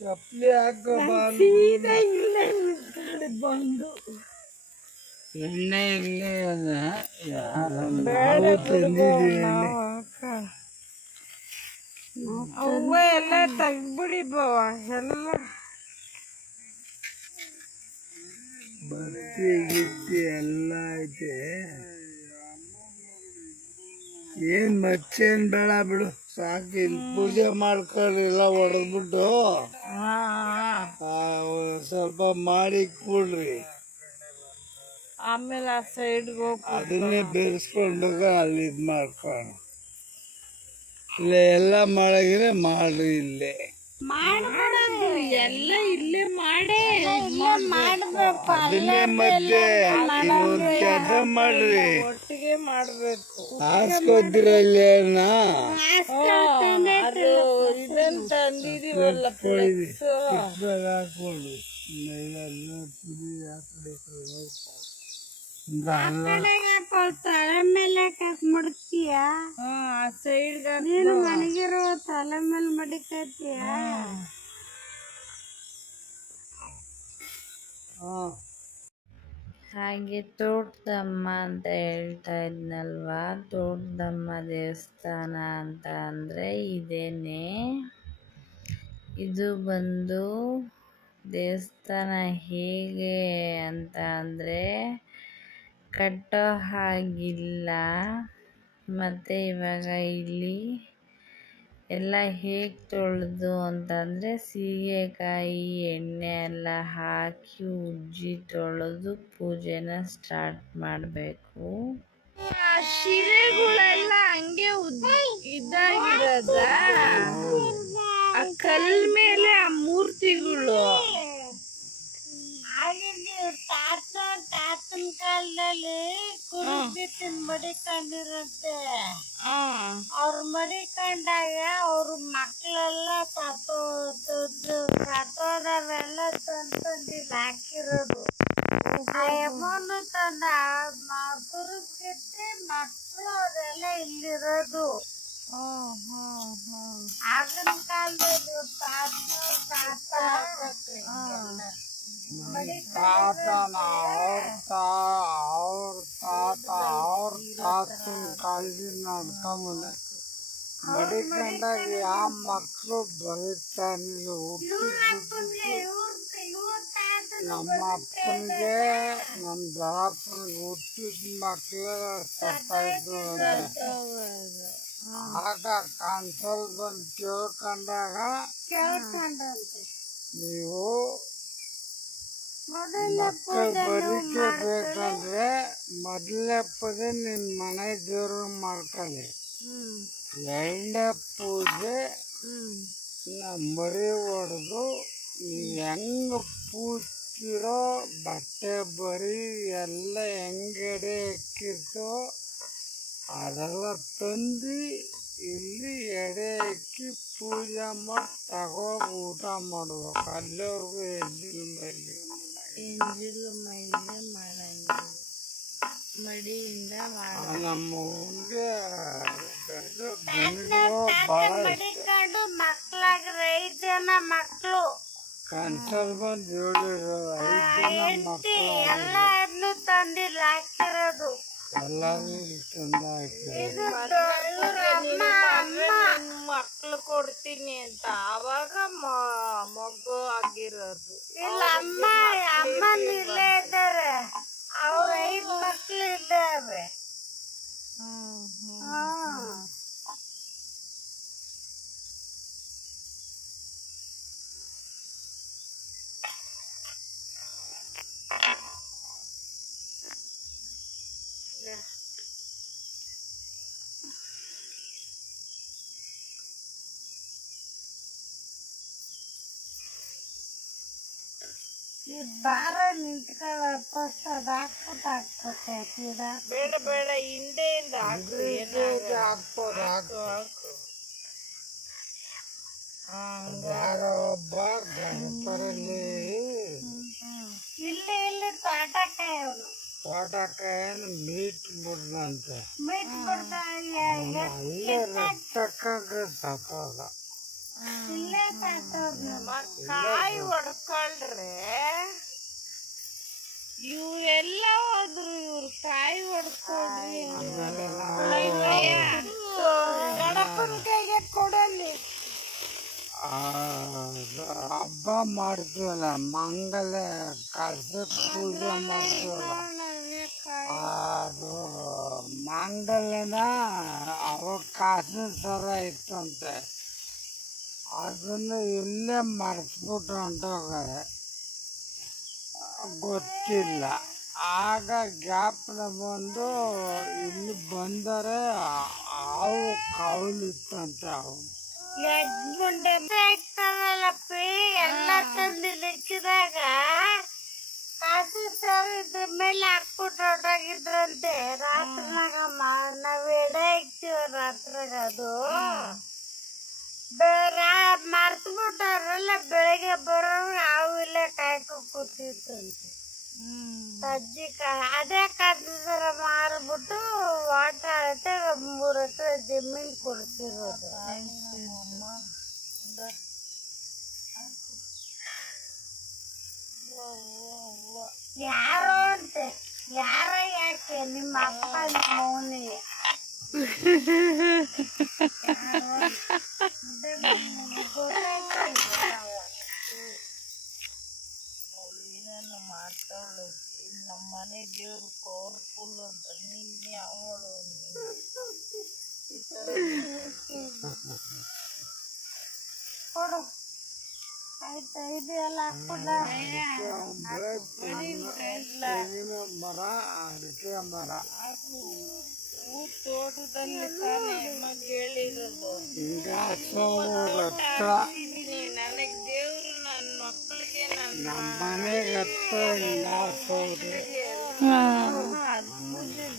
ಚಪ್ಪಲಿ ಹಾಕೋಬಾರ್ದು. ಇಲ್ಲೇ ಬಂದು ಎಣ್ಣೆ ಇಲ್ಲೇ ಅವ್ವ ಎಲ್ಲ ತೆಗ್ಬಿಡಿ ಬವ, ಎಲ್ಲ ಬತ್ತಿ ಗಿತ್ತಿ ಎಲ್ಲ ಐತೆ. ಏನ್ ಮಚ್ಚೇನ್ ಬೇಡ ಬಿಡು, ಸಾಕು. ಇಲ್ಲಿ ಪೂಜೆ ಮಾಡ್ಕೊಳ್ಳಿ, ಎಲ್ಲ ಹೊಡೆದ್ಬಿಟ್ಟು ಸ್ವಲ್ಪ ಮಾಡಿ ಕೂಡ್ರಿ. ಆಮೇಲೆ ಆ ಸೈಡ್ಗೆ ಹೋಗಿ ಅದನ್ನೇ ಬೆರೆಸ್ಕೊಂಡು ಅಲ್ಲಿ ಇದು ಮಾಡ್ಕೋಣ. ಇಲ್ಲ ಎಲ್ಲ ಮಾಡಾಗಿದ್ರೆ ಮಾಡ್ರಿ, ಇಲ್ಲೇ ಮಾಡ್ಬಿಡೋದು ಎಲ್ಲ ಇಲ್ಲೇ ಮಾಡೇ ಮಾಡ್ಬೇಕು. ಅದನ್ನೇ ಮತ್ತೆ ಇನ್ನೊಂದು ಕೆಲಸ ಮಾಡ್ರಿ, ಒಟ್ಟಿಗೆ ಮಾಡ್ಬೇಕು. ಹಾಸ್ಕೋತಿರಲ್ಲ ಇದನ್ನ ತಂದಿದೀವಲ್ಲ ಹಾಕೊಳ್ಳಿ. ತಲೆ ಮೇಲೆ ಮುಡ್ತೀಯ. ನೀನು ಮನೆಗಿರೋ ತಲೆ ಮೇಲೆ ಮಡಿಕತ್ತೀಯ. ಹಾಗೆ ತೋಟದಮ್ಮ ಅಂತ ಹೇಳ್ತಾ ಇದ್ನಲ್ವಾ, ತೋಟದಮ್ಮ ದೇವಸ್ಥಾನ ಅಂತ ಅಂದರೆ ಇದೇನೆ. ಇದು ಬಂದು ದೇವಸ್ಥಾನ ಹೇಗೆ ಅಂತ ಅಂದರೆ ಕಟ್ಟೋ ಹಾಗಿಲ್ಲ. ಮತ್ತು ಇವಾಗ ಇಲ್ಲಿ ಎಲ್ಲ ಹೇಗೆ ತೊಳೆದು ಅಂತಂದರೆ ಸೀಗೆಕಾಯಿ ಎಣ್ಣೆ ಎಲ್ಲ ಹಾಕಿ ಉಜ್ಜಿ ತೊಳೆದು ಪೂಜೆನ ಸ್ಟಾರ್ಟ್ ಮಾಡಬೇಕು. ಶಿಲೆಗಳೆಲ್ಲ ಹಂಗೆ ಇದಾಗಿರೋದ, ಆ ಕಲ್ ಮೇಲೆ ಆ ಮೂರ್ತಿಗಳು ತಾತನ ಕಾಲದಲ್ಲಿ ಕುರುಬಿತ್ತಿನ ಮಡಿಕೊಂಡಿರುತ್ತೆ. ಅವ್ರ ಮಡಿಕೊಂಡಾಗ ಅವ್ರ ಮಕ್ಕಳೆಲ್ಲ ಸತ್ತೋದವೆಲ್ಲ ತಂದಿಲ್ಲ ಹಾಕಿರೋದು. ಅಮ್ಮನು ತಂದ ಕುರುಬಿತ್ತಿ ಮಕ್ಕಳು ಅವರೆಲ್ಲ ಇಲ್ಲಿರೋದು. ಆಗಿನ ಕಾಲದಲ್ಲಿ ತಾತನ ಅವ್ರ ತಾತನ ಕಾಲದಿಂದ ನಡ್ಕೊಂಬಂದ ಮಡಿಕೊಂಡಾಗ ಯಾವ ಮಕ್ಕಳು ಬರೀತಾನಿಲ್ಲ. ನಮ್ಮ ಅಪ್ಪನಿಗೆ ನಮ್ಮ ದೊಡ್ಡಪ್ಪನಿಗೆ ಹುಟ್ಟಿದ ಮಕ್ಕಳು ಸತ್ತಾಯಿದ್ರು. ಆಗ ಕಾನ್ಸಲ್ ಬಂದು ಕೇಳ್ಕೊಂಡಾಗ ನೀವು ಮಕ್ಕಳು ಬರೀಕೆ ಬೇಕಂದ್ರೆ ಮೊದಲನೇ ಪೂಜೆ ನಿಮ್ಮ ಮನೆ ದೇವ್ರ ಮಾಡ್ಕೊಳ್ಳಿ. ಎರಡನೇ ಪೂಜೆ ಮರಿ ಹೊಡೆದು ನೀವು ಹೆಂಗೆ ಪೂಜ್ತಿರೋ ಬಟ್ಟೆ ಬರೀ ಎಲ್ಲ ಹೆಂಗಡೆ ಎಕ್ಕಿರ್ತೋ ಅದೆಲ್ಲ ತಂದು ಇಲ್ಲಿ ಎಡೆ ಎಕ್ಕಿ ಪೂಜೆ ಮಾಡಿ ತಗೋಗಿ ಊಟ ಮಾಡ್ಬೇಕು. ಅಲ್ಲಿವರೆಗೂ ಎಂಜಿಲು ಮೈಲೆ ಮಾಡಂಗಿಲ್ಲ, ಮಡಿಯಿಂದ ನಮ್ಮ ಊರಿಗೆ ಗಣಿಗಳು ಭಾಳ ಮಡಿಕೊಂಡು ಮಕ್ಕಳಾಗ್ರ 5 ಜನ ಮಕ್ಕಳು ಕನ್ಸಲ್ ಬಂದು ಹೇಳಿರೋ 5 ಜನ ಮಕ್ಕಳು ಎಲ್ಲಾನು ತಂದಿಲ್ಲ ಹಾಕಿರೋದು. ಎಲ್ಲರೂ ತಂದು ಹಾಕಿದ್ರು. ಮಕ್ಳು ಕೊಡ್ತೀನಿ ಅಂತ ಅವಾಗ ಮಗು ಆಗಿರೋದು. ಇಲ್ಲ ಅಮ್ಮನ ಇಲ್ಲೇ ಇದ್ದಾರೆ. ಅವ್ರ 5 ಮಕ್ಳು ಇದ್ದಾವೆ. ಬಾರ ನಿಂತ್ಕೊಳ್ಳಪ್ಪ ಅದು ಹಾಕ್ಬಿಟ್ಟು ಬೇಡ ಬೇಡ, ಹಿಂದೆಯಿಂದ ಯಾರೋ ಒಬ್ಬ ಗಣಪರಲ್ಲಿ ಇಲ್ಲಿ ತೋಟಕಾಯಿ ಅವರು ತೋಟಕಾಯನ್ನು ಮೀಟ್ ಬಿಡ್ದಂತೆ. ಮೀಟ್ ಬಿಡ್ತಾರೆ. ಅಲ್ಲೇ ರಕ್ತಕ್ಕಾಗ ಸತ್ತೋದ. ಇಲ್ಲೇ ಸಾಕೋದು. ಕಾಯಿ ಹೊಡ್ಕೊಳ್ರೆ ಇವು ಎಲ್ಲ ಹೋದ್ರು, ಇವ್ರು ಕಾಯಿ ಹೊಡ್ಕೊಳ್ರಿ. ಗಣಪನ ಕೈಗೆ ಕೊಡಲಿ. ಹಬ್ಬ ಮಾಡ್ತೀವಲ್ಲ, ಮಂಗಲ ಕಲಸ ಪೂಜೆ ಮಾಡ್ತೀವಲ್ಲ, ಅದು ಮಂಗಲನ ಅವಾಗ ಕಾಸಿನ ಸರ ಇತ್ತಂತೆ. ಅದನ್ನು ಇಲ್ಲೇ ಮರೆಸ್ಬಿಟ್ಟು ಹೊಂಟೋಗಾರೆ, ಗೊತ್ತಿಲ್ಲ. ಆಗ ಜ್ಞಾಪನ ಬಂದು ಇಲ್ಲಿ ಬಂದರೆ ಅವು ಕವಲಿತ್ತಂತೆ. ಅವು ಯಜ್ಮುಂಡೆ ಇರ್ತಾರಲ್ಲಪ್ಪಿ ಎಲ್ಲ ತಂದು ಲಿಕ್ಕಿದಾಗ ಕಾಸು ಸರ್ ಇದ್ರ ಮೇಲೆ ಹಾಕ್ಬಿಟ್ಟು ಹೊರಟೋಗಿದ್ರಂತೆ. ರಾತ್ರಿನಾಗ ನಾವ್ ಎಡೆ ಇಕ್ತೀವ ರಾತ್ರಿಗ ಅದು ಮರ್ತು ಬಿಟ್ಟಾರಲ್ಲ. ಬೆಳಿಗ್ಗೆ ಬರೋರು ಅವು ಇಲ್ಲೇ ಕಾಯ್ಕೊ ಕೂತಿತ್ತಂತೆ. ಸಜ್ಜಿಕಾಯಿ ಅದೇ ಕದ್ದಿದ್ರ ಮಾರ್ಬಿಟ್ಟು ಆಟ ಆಡುತ್ತೆ. 3 ಬೇಕಾದ್ರೆ ಜಮೀನ್ ಕೊಡ್ತಿರೋದು. ಯಾರೋ ಅಂತೆ, ಯಾರೋ ಯಾಕೆ ನಿಮ್ಮ ಅಪ್ಪ ನಿಮ್ಮ ಅವನೇ ಏನೇನು ಮಾತಾಡೋದು. ನಮ್ಮ ಮನೆ ದೇವ್ರು ಪವರ್ಫುಲ್ ಅಂತ ನೀನು ಅವಳು ಕೊಡು. ಆಯ್ತಾ, ಇದು ಎಲ್ಲ ಹಾಕ್ಬಿಡ. ಮರ ಅಡಿಕೆ ಮರ ತೋಟದಲ್ಲಿ ತಾನೇ ಮಗ ಹೇಳಿರೋದು. ಹಿಂಗ ಹತ್ರ ನನಗೆ ದೇವ್ರು ನನ್ನ ಮಕ್ಕಳಿಗೆ ನಮ್ಮ ಮನೆಗೆ ಹತ್ರ ಹಿಂಗ ಹಾಕ್ಸೋದು.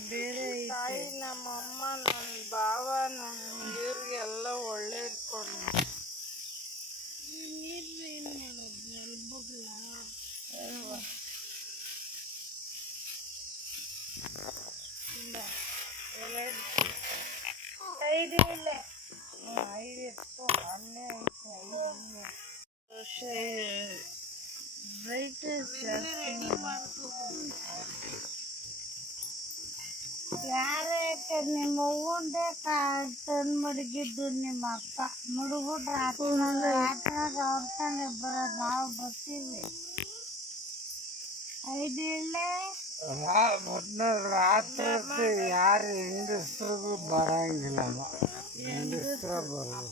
ಬೇರೆ ತಾಯಿ ನಮ್ಮಮ್ಮ ನನ್ನ ಭಾವ ನನ್ನ ದೇವ್ರಿಗೆಲ್ಲ ಒಳ್ಳೇದು ಕೊಡು. ನೀರು ಏನು ಮಾಡೋದು ನೆಲ್ಬಿಡ್ಲ ಐದು ಇಲ್ಲ, ಐದು ಎತ್ಕೊ. ಅಲ್ಲೇ ಐತೆ ಬ್ರೈಟ್ನೆಸ್ ಜಾಸ್ತಿ. ಯಾರೇ ನಿಮ್ಮ ಅವ್ವಂದೇ ತಂದು ಮಡಗಿದ್ದು ನಿಮ್ಮ ಅಪ್ಪ ಮುಡುಬಿಟ್ರೆ ಆತನಾಗ ಅವ್ರ ತಾನೇ ಬರೋದು. ನಾವು ಬರ್ತೀವಿ. ಐದು ಇಲ್ಲೇ ರಾತ್ರಿ ಯಾರು ಹೆಂಗಸ್ರಿಗೂ ಬರಂಗಿಲ್ಲಮ್ಮ, ಹೆಂಗಸ್ರ ಬರೋದು.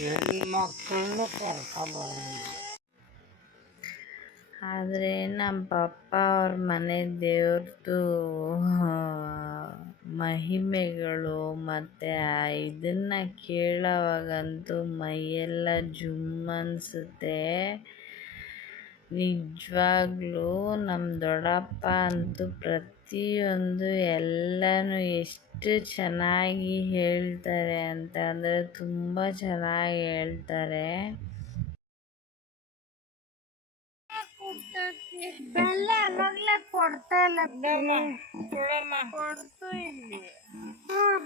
ಹೆಣ್ಮಕ್ಳನ್ನು ಕರ್ಕೊಂಬರಂಗಿಲ್ಲ. ಆದರೆ ನಮ್ಮ ಪಪ್ಪ ಅವ್ರ ಮನೆ ದೇವ್ರದ್ದು ಮಹಿಮೆಗಳು ಮತ್ತು ಇದನ್ನು ಕೇಳೋವಾಗಂತೂ ಮೈಯೆಲ್ಲ ಜುಮ್ ಅನಿಸುತ್ತೆ. ನಿಜವಾಗ್ಲೂ ನಮ್ಮ ದೊಡ್ಡಪ್ಪ ಅಂತೂ ಪ್ರತಿಯೊಂದು ಎಲ್ಲನೂ ಎಷ್ಟು ಚೆನ್ನಾಗಿ ಹೇಳ್ತಾರೆ ಅಂತ ಅಂದರೆ ತುಂಬ ಚೆನ್ನಾಗಿ ಹೇಳ್ತಾರೆ. ಬೆಲ್ಲ ಅವಾಗಲೇ ಕೊಡ್ತಾ ಇಲ್ಲ, ಕೊಡ್ತು ಇಲ್ಲಿ.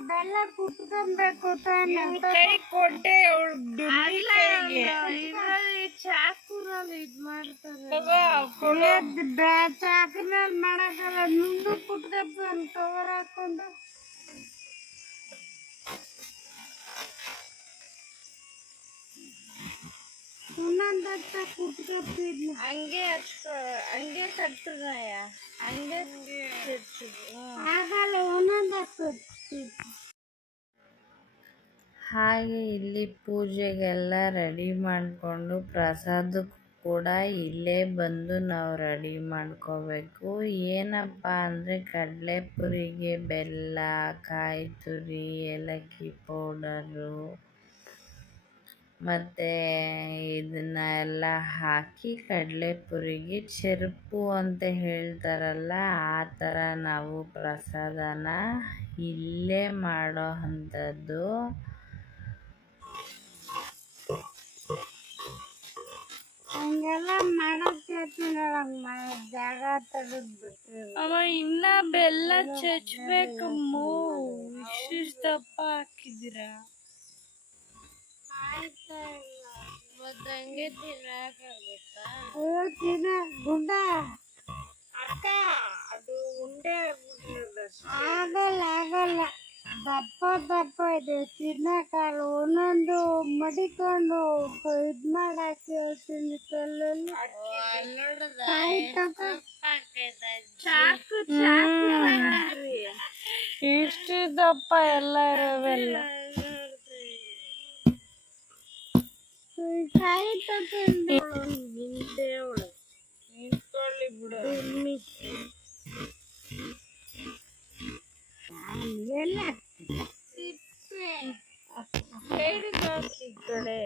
ಬೆಲ್ಲ ಕುಟ್ಕೊಬೇಕು ತಾನೆ. ಕೈ ಕೊಟ್ಟೆ ಚಾಕುರಲ್ಲಿ ಇದ್ ಮಾಡ್ತಾರೆ. ಚಾಕುರಲ್ಲಿ ಮಾಡಕ್ಕಲ್ಲ, ನುಂಡು ಕುಟ್ಕಪ್ಪ ಕವರ್ ಹಾಕೊಂಡು. ಒಂದೊಂದತ್ತ ಕುಟ್ಕಪ್ಪಿದ್ನ ಹಂಗೆ ಹಂಗೆ ಕಟ್ಟದಯ ಹಂಗೆ ಆಗಲ್ಲ. ಒಂದೊಂದತ್ತು ಹಾಗೆ ಇಲ್ಲಿ ಪೂಜೆಗೆಲ್ಲ ರೆಡಿ ಮಾಡಿಕೊಂಡು ಪ್ರಸಾದಕ್ಕೂ ಕೂಡ ಇಲ್ಲೇ ಬಂದು ನಾವು ರೆಡಿ ಮಾಡ್ಕೋಬೇಕು. ಏನಪ್ಪ ಅಂದರೆ ಕಡಲೆಪುರಿಗೆ ಬೆಲ್ಲ, ಕಾಯಿ ತುರಿ, ಏಲಕ್ಕಿ ಪೌಡರು ಮತ್ತು ಇದನ್ನ ಎಲ್ಲ ಹಾಕಿ ಕಡಲೆಪುರಿಗೆ ಚೆರುಪು ಅಂತ ಹೇಳ್ತಾರಲ್ಲ, ಆ ಥರ ನಾವು ಪ್ರಸಾದನ ಇಲ್ಲೇ ಮಾಡೋ ಅಂಥದ್ದು. ಹಂಗೆಲ್ಲ ಮಾಡಕ್ಕೆ ಜಾಗ ತೆಗೆದ್ಬಿಟ್ರಿ. ಅವ ಇನ್ನ ಬೆಲ್ಲ ಚಚ್ಬೇಕಮ್ಮ. ಇಷ್ಟಿಷ್ಟು ದಪ್ಪ ಹಾಕಿದ್ದೀರಾ? ಮತ್ತೆ ಹಂಗೆ ತಿನ್ನಕ್ಕಾಗುತ್ತಾ? ತಿನ್ನ ಗುಂಡ ಅಕ್ಕ, ಅದು ಉಂಡೆ ಆಗಲ್ಲ ಆಗಲ್ಲ. ದಪ್ಪ ದಪ್ಪ ಇದೆ, ತಿನ್ನಕ್ಕಾಗಲ್ಲ. ಒಂದೊಂದು ಮಡಿಕೊಂಡು ಇದ್ ಮಾಡಕ್ಕೆ ಹೇಳ್ತೀನಿ ಕಲ್ಲಲ್ಲಿ. ಚಾಕು ಇಷ್ಟು ದಪ್ಪ ಎಲ್ಲ ಇರೋವೆಲ್ಲ ಕಾಯಿ ತಗೊಂಡು ನಿಂತೇವಳು ನಿಂತ್ಕೊಳ್ಳಿ ಬಿಡು. ಎಲ್ಲ ಸಿಪ್ಪೆ ಸೈಡಿಗೆ ಹಾಕಿ ಈ ಕಡೆ.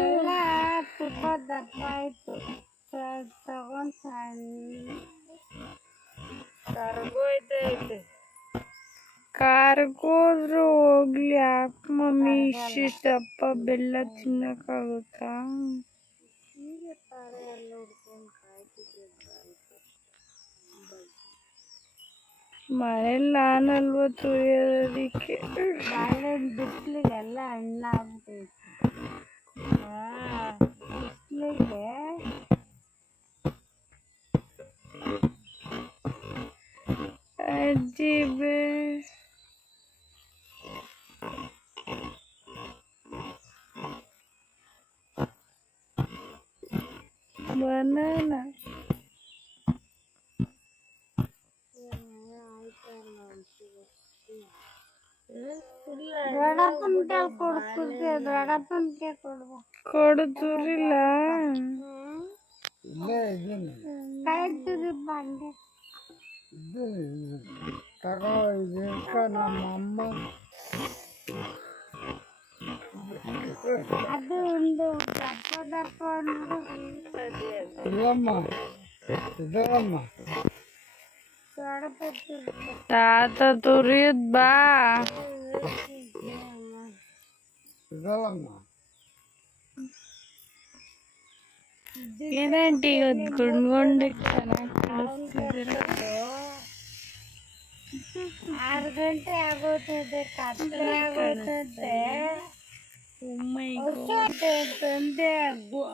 ಎಲ್ಲ ತುಂಬ ದಪ್ಪ ಆಯ್ತು. ತಗೊಂಡು ಒಂದು ಸಣ್ಣ ಕರ್ಗೋಯ್ತೈತೆ. ಕಾರ್ಗೋದ್ರು ಹೋಗ್ಲಿ, ಯಾಕೆ ಮಮ್ಮಿ ಇಷ್ಟಿಷ್ಟಪ್ಪ ಬೆಲ್ಲ ತಿನ್ನಕ್ಕಾಗುತ್ತಾ? ಹೀಗೆ ತಾರೆ ಎಲ್ಲ ಹುಡ್ಕೊಂಡು ಕಾಯ್ತಿದ್ದೆ. ಮನೇಲಿ ನಾನಲ್ವ ತುರಿಯೋದಕ್ಕೆ. ಬಾಳೆಹಣ್ಣು ಬಿಸಿಲಿಗೆಲ್ಲ ಹಣ್ಣಾಗ್ಬಿಟ್ಟೈತಿ. ಬಿಸಿಲಿಗೆ ಅಜ್ಜಿ ಬನಾನ ದೊಡ್ಡಪ್ಪನ ಕೈಲಿ ಕೊಡ್ತಿದ್ದೆ. ದೊಡ್ಡಪ್ಪನ ಕೈ ಕೊಡ್ಬೇಕು. ಕೊಡು ತುರಿಲ್ಲ. ಇಲ್ಲೇ ಇದ್ದೀನಿ ಕಾಯ್ತಿರಿ ಬಂದೆ. ತಗೋ ಇದಕ್ಕ ನಮ್ಮ ಅಮ್ಮ ಅದು ಒಂದು ದಪ್ಪ ದಪ್ಪ ಒಂದು ಇಲ್ಲಮ್ಮ ಇದರಮ್ಮ ದೊಡ್ಡಪ್ಪ ತಾತ ತುರಿಯೋದ್ ಬಾ. ಇದರಮ್ಮ ಏನಂಟಿ ಇವತ್ತು ಗುಂಡ್ಗೊಂಡೆ ಚೆನ್ನಾಗಿ ಕಾಣಿಸ್ತಿದ್ದೀರ. 6 ಗಂಟೆ ಆಗೋತದೆ. ಕತ್ತಲೆ ಆಗೋತದೆ. ತಂದೆ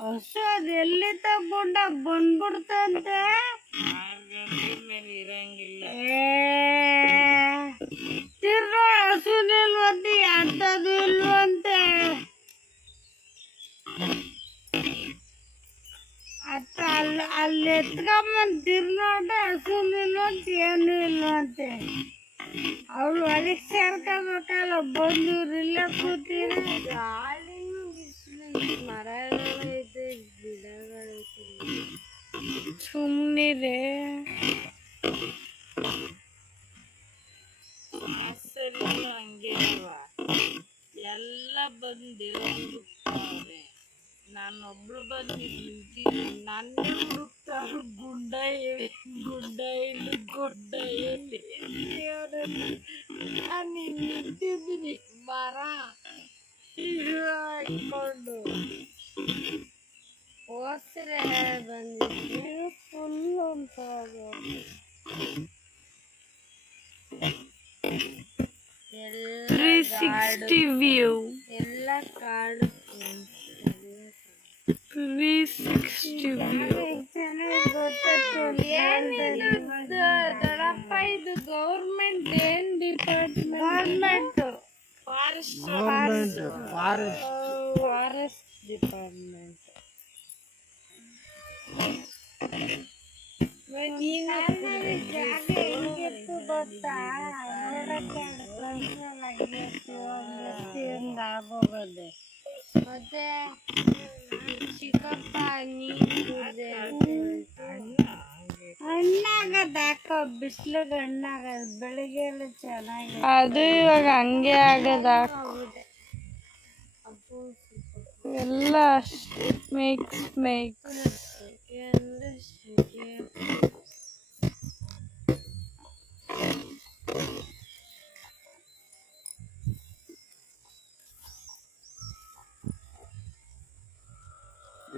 ಹಸು ಅದು ಎಲ್ಲಿ ತಗೊಂಡ ಬಂದ್ಬಿಡ್ತಂತೆ. ತಿರ್ಗಾ ಹಸು ನಿಲ್ವಂತೆ, ಅಂಥದ್ದು ಇಲ್ವಂತೆ. ಅಲ್ಲಿ ಎತ್ಕೊಂಬಂದು ನೋಡ್ರೆ ಹಸು ನಿಲ್ವಂತೆ, ಏನು ಇಲ್ವಂತೆ. ಅವಳು ಹೊಲಿಗೆ ಸೇರ್ಕೋಬೇಕಲ್ಲ, ಬಂದು ಇಲ್ಲೇ ಕೂತೀರ. ಗಾಳಿನೂ ಬಿಸಿಲು, ಮರಗಳೈತೆ, ಗಿಡಗಳೈತೆ. ಸುಮ್ಮನಿದೆ. ಹಂಗೆ ಅಲ್ವಾ, ಎಲ್ಲ ಬಂದು ನಾನೊಬ್ಳು ಬಂದು ನಿಂತೀನಿ. ನನ್ನ ಹುಡುಕ್ತಾರು ಗುಡ್ಡ ಇಲ್ಲಿ ಗುಡ್ಡ ಎಲ್ಲಿ. ನಾನು ನಿಂತಿದ್ದೀನಿ ಮರ ಹಾಕೊಂಡು. ಹೋದ್ರೆ ಬಂದಿದ್ದೆ ಫುಲ್ಲು ಅಂತ 360 ವ್ಯೂ. ಎಲ್ಲ ಕಾಡು 360 ವ್ಯೂ. ದೊಡ್ಡಪ್ಪ ಇದು ಗೌರ್ಮೆಂಟ್ ಏನ್ ಡಿಪಾರ್ಟ್ಮೆಂಟ್? Forest department. ಜಾಗ ಹೆಂಗಿತ್ತು ಗೊತ್ತಾ? ನೋಡಕ್ಕೆ ಆಗೋಗದೆ. ಮತ್ತೆ ಚಿಕ್ಕಪ್ಪ ಹಣ್ಣಾಗದಾಕ ಬಿಸಿಲಿಗೆ ಹಣ್ಣಾಗದ. ಬೆಳಿಗ್ಗೆ ಎಲ್ಲ ಚೆನ್ನಾಗಿ ಅದು ಇವಾಗ ಹಂಗೆ ಆಗದ. ಎಲ್ಲ ಮೇಕ್ಸ್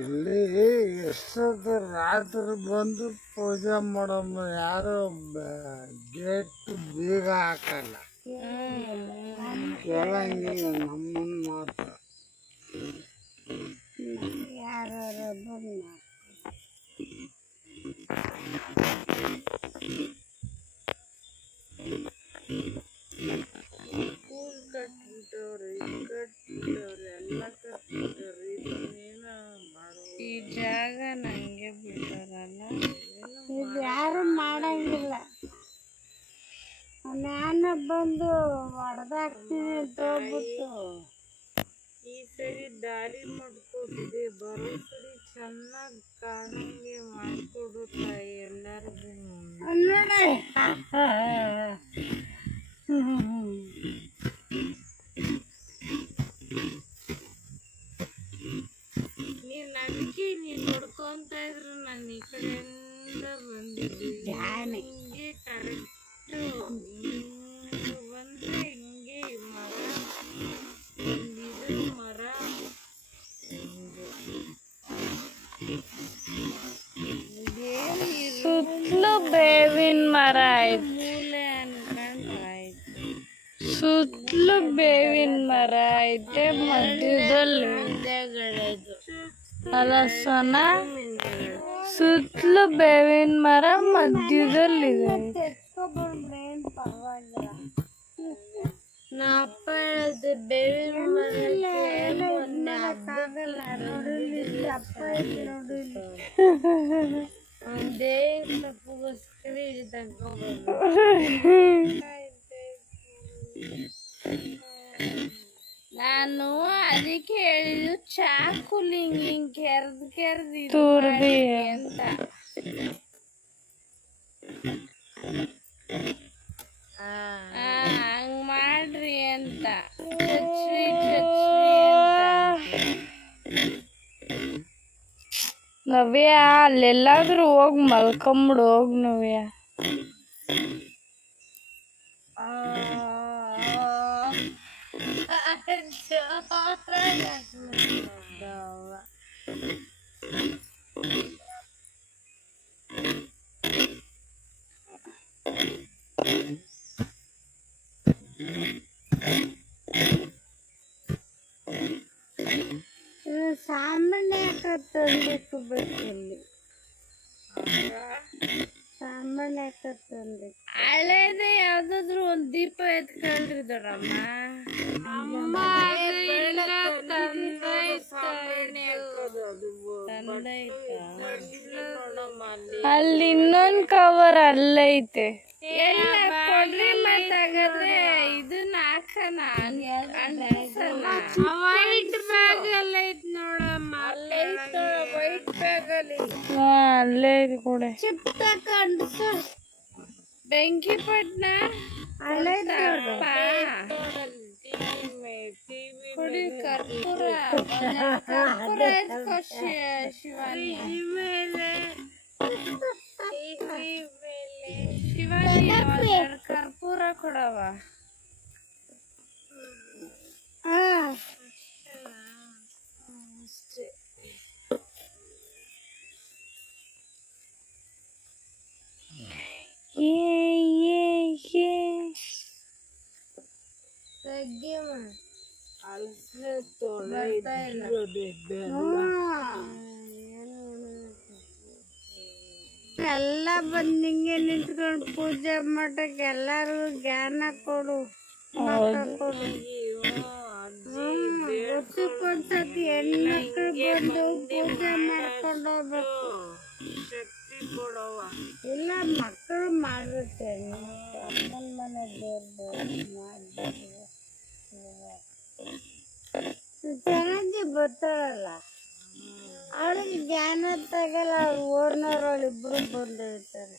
ಇಲ್ಲಿ ಎಷ್ಟೊತ್ತು ರಾತ್ರಿ ಬಂದು ಪೂಜೆ ಮಾಡಮ್ಮ. ಯಾರು ಗೇಟ್ ಬೀಗ ಹಾಕಲ್ಲ, ಕೇಳಂಗಿಲ್ಲ ನಮ್ಮನ್ನು ಮಾತ್ರ. ಯಾರು ಬಂದ ಈ ಜಾಗ ನಂಗೆ ಬಿಟ್ಟಾರಲ್ಲ. ಇದು ಯಾರು ಮಾಡಂಗಿಲ್ಲ. ನಾನು ಬಂದು ಹೊಡೆದಾಕ್ತೀನಿ ಅಂತ ಹೋಗ್ಬಿಟ್ಟು ಈ ಸರಿ ದಾರಿ ಮಾಡ್ಕೊಟ್ಟಿದೆ. ಬರೋ ಸರಿ ಚೆನ್ನಾಗಿ ಕಾಣಂಗೆ ಮಾಡ್ಕೊಡುತ್ತ ಎಲ್ಲರಿಗೂ. ನೋಡಿ. ನೀನು ಅದಕ್ಕೆ ನೀನು ನೋಡ್ಕೊಂತ ಇದ್ರು ನಾನು ಈ ಕಡೆ ಧ್ಯಾನೆ ಸುತ್ತಲೂ ಬೇವಿನ ಮರ ಐತೆ. ಸುತ್ತಲೂ ಬೇವಿನ ಮರ ಐತೆ ಮಧ್ಯದಲ್ಲಿ ಅಲ್ಲ ಸೋನ, ಸುತ್ತಲೂ ಬೇವಿನ ಮರ ಮಧ್ಯದಲ್ಲಿದೆ. ನಪ್ಪ ಹೇಳಿದೆ ಬೇವಿನ ಮರಕ್ಕಾಗಲ್ಲ ನೋಡಿಲಿ ಅಪ್ಪ ನೋಡಿಲಿ ದೇವ್ರ ತಪ್ಪಗೋಸ್ಕರ ಇಲ್ಲಿ ತಗೊಂಡ್ಬಂದು ನಾನು ಅದಕ್ಕೆ ಹೇಳಿದ್ದು ಚಾಕುಲಿ ಹಿಂಗ್ ಕೆರ್ದು ತೂರ್ದಿ ಅಂತ ಹಂಗ್ ಮಾಡ್ರಿ ಅಂತ ಚಚ್ರಿ ನವ್ಯ ಅಲ್ಲೆಲ್ಲಾದ್ರೂ ಹೋಗಿ ಮಲ್ಕೊಂಬಿಡು. ಹೋಗಿ ನವ್ಯ. ಸಾಮಾನ್ಯ ತಂದಿಟ್ಟು ಬೇಕಲ್ಲಿ ಸಾಮಾನ್ಯ ತಂದಿ ಹಳೇದೇ ಯಾವ್ದಾದ್ರು ಒಂದ್ ದೀಪ ಎತ್ಕೊಳ್ರಿ ದೊಡ್ಡಮ್ಮ. ಅಲ್ಲಿ ಇನ್ನೊಂದ್ ಕವರ್ ಅಲ್ಲೈತೆ. ಎಲ್ಲ ಕೊಡ್ರಿ ಮತ್ತಾಗದ್ರೆ ಇದನ್ನ ಹಾಕಣ ವೈಟ್ ಬ್ಯಾಗ್ ಎಲ್ಲ ಐತ್ ನೋಡಮ್ಮ. ವೈಟ್ ಬ್ಯಾಗ್ ಅಲ್ಲಿ ಅಲ್ಲೇ ಇದೆ ಕೂಡ. ಚಿಪ್ ತಕೊಂಡು ಬೆಂಕಿ ಪಟ್ನ ಹಳೆ ಕೊಡಿ ಕರ್ಪೂರ ಎತ್ಕೋ ಶಿವಾನಿ. ಶಿವಾನಿ ಕರ್ಪೂರ ಕೊಡವ. ಎಲ್ಲ ಬಂದಿಂಗೆ ನಿಂತ್ಕೊಂಡು ಪೂಜೆ ಮಾಡಕ್ಕೆ ಎಲ್ಲಾರ್ಗು ಜ್ಞಾನ ಕೊಡು, ಮಕ್ಕ ಕೊಡು. ವರ್ಷಕ್ಕೊಂದ್ಸತಿ ಹೆಣ್ಮಕ್ಳು ಬಂದು ಪೂಜೆ ಮಾಡ್ಕೊಂಡು ಹೋಗ್ಬೇಕು. ಇಲ್ಲ ಮಕ್ಕಳು ಮಾಡುತ್ತೆ, ಅಮ್ಮನ ಮನೆ ಚೆನ್ನಾಗಿ ಬರ್ತಾಳಲ್ಲ ಅವಳಿಗೆ ಜ್ಞಾನ ತಗಲ್ಲ. ಅವ್ರು ಓರ್ನವ್ರು ಇಬ್ರು ಬಂದಿರ್ತಾರೆ.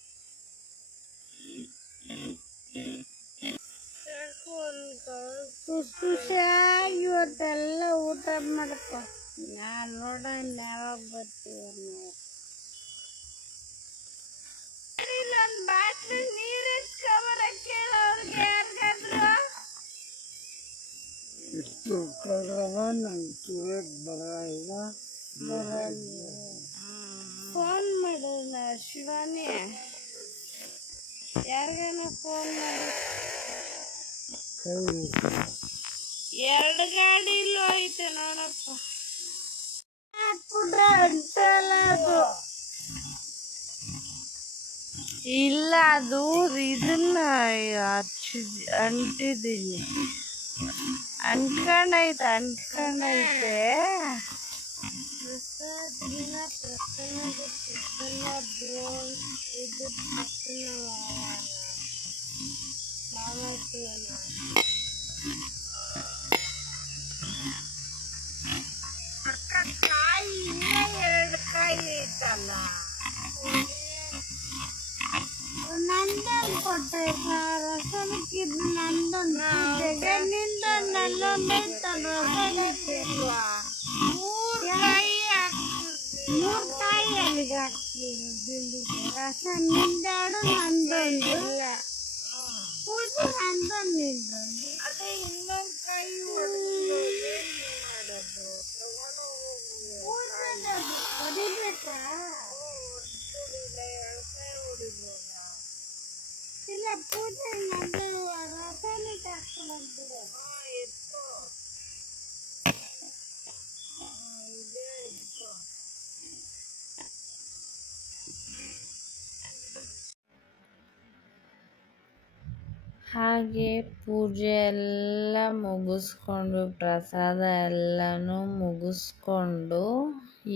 ಖುಷಿಯಾಗಿ ಇವತ್ತೆಲ್ಲ ಊಟ ಮಾಡ್ಕೊ. ನಾನು ನೋಡ ಯಾವಾಗ ಬರ್ತೀವಿ. ನನ್ನ ಬಾಟ್ಲಿ ನೀರು ಎತ್ಕೊಂಬರಕ್ಕೆ ಕೇಳೋರ್ಗೆ ಯಾರಿಗಾದ್ರು ಇಷ್ಟು ಕಡವ ನಂಗೆ ತುಳಕ್ ಬರಲ್ಲ. ಫೋನ್ ಮಾಡೋಣ ಶಿವಾನಿ, ಯಾರಿಗಾನ ಫೋನ್ ಮಾಡಿ. 2 ಗಾಡಿಲೂ ಐತೆ ನೋಡಪ್ಪ. ಹಾಕ್ಬಿಟ್ರೆ ಅಂಟಲ್ಲ ಅದು. ಇಲ್ಲ ಅದು ಇದನ್ನ ಅಂಟಿದ್ದೀನಿ. ಅಂಟ್ಕೊಂಡೈತೆ ಕಾಯಿ ಇನ್ನ 2 ಕಾಯಿ ಐತಲ್ಲ. ನಂದನ್ ಕೊಟ್ಟೆ ರಸನಕ್ಕಿದ್ ನಂದನ್ ನಿಂದ ನಲ್ಲೊಂದೈತಲ್ಲ ರಸನಕ್ಕೆ 3 ಕಾಯಿ ಹಾಕ್ತಿರ್ತೀನಿ. ಮೂರ್ ಕಾಯಿ ಅಲ್ಲಿಗೆ ಹಾಕ್ತೀವಿ ರಸ ನಿಂದಾಡು ನಂದೊಂದು ಪೂಜೆ ನಂದೊಂದು ನಿಂದೊಂದು ಅದೇ ಇನ್ನೊಂದು ಕಾಯಿ ಮಾಡೋದು ಹೊಡಿಬೇಕಾ ಇಲ್ಲ ಪೂಜೆ ನಂದು ರಸನೇ ಹಾಕ್ಕೊಂಡ್ಬಿಡು ಹಾಗೆ ಪೂಜೆ ಎಲ್ಲ ಮುಗಿಸ್ಕೊಂಡು ಪ್ರಸಾದ ಎಲ್ಲನೂ ಮುಗಿಸ್ಕೊಂಡು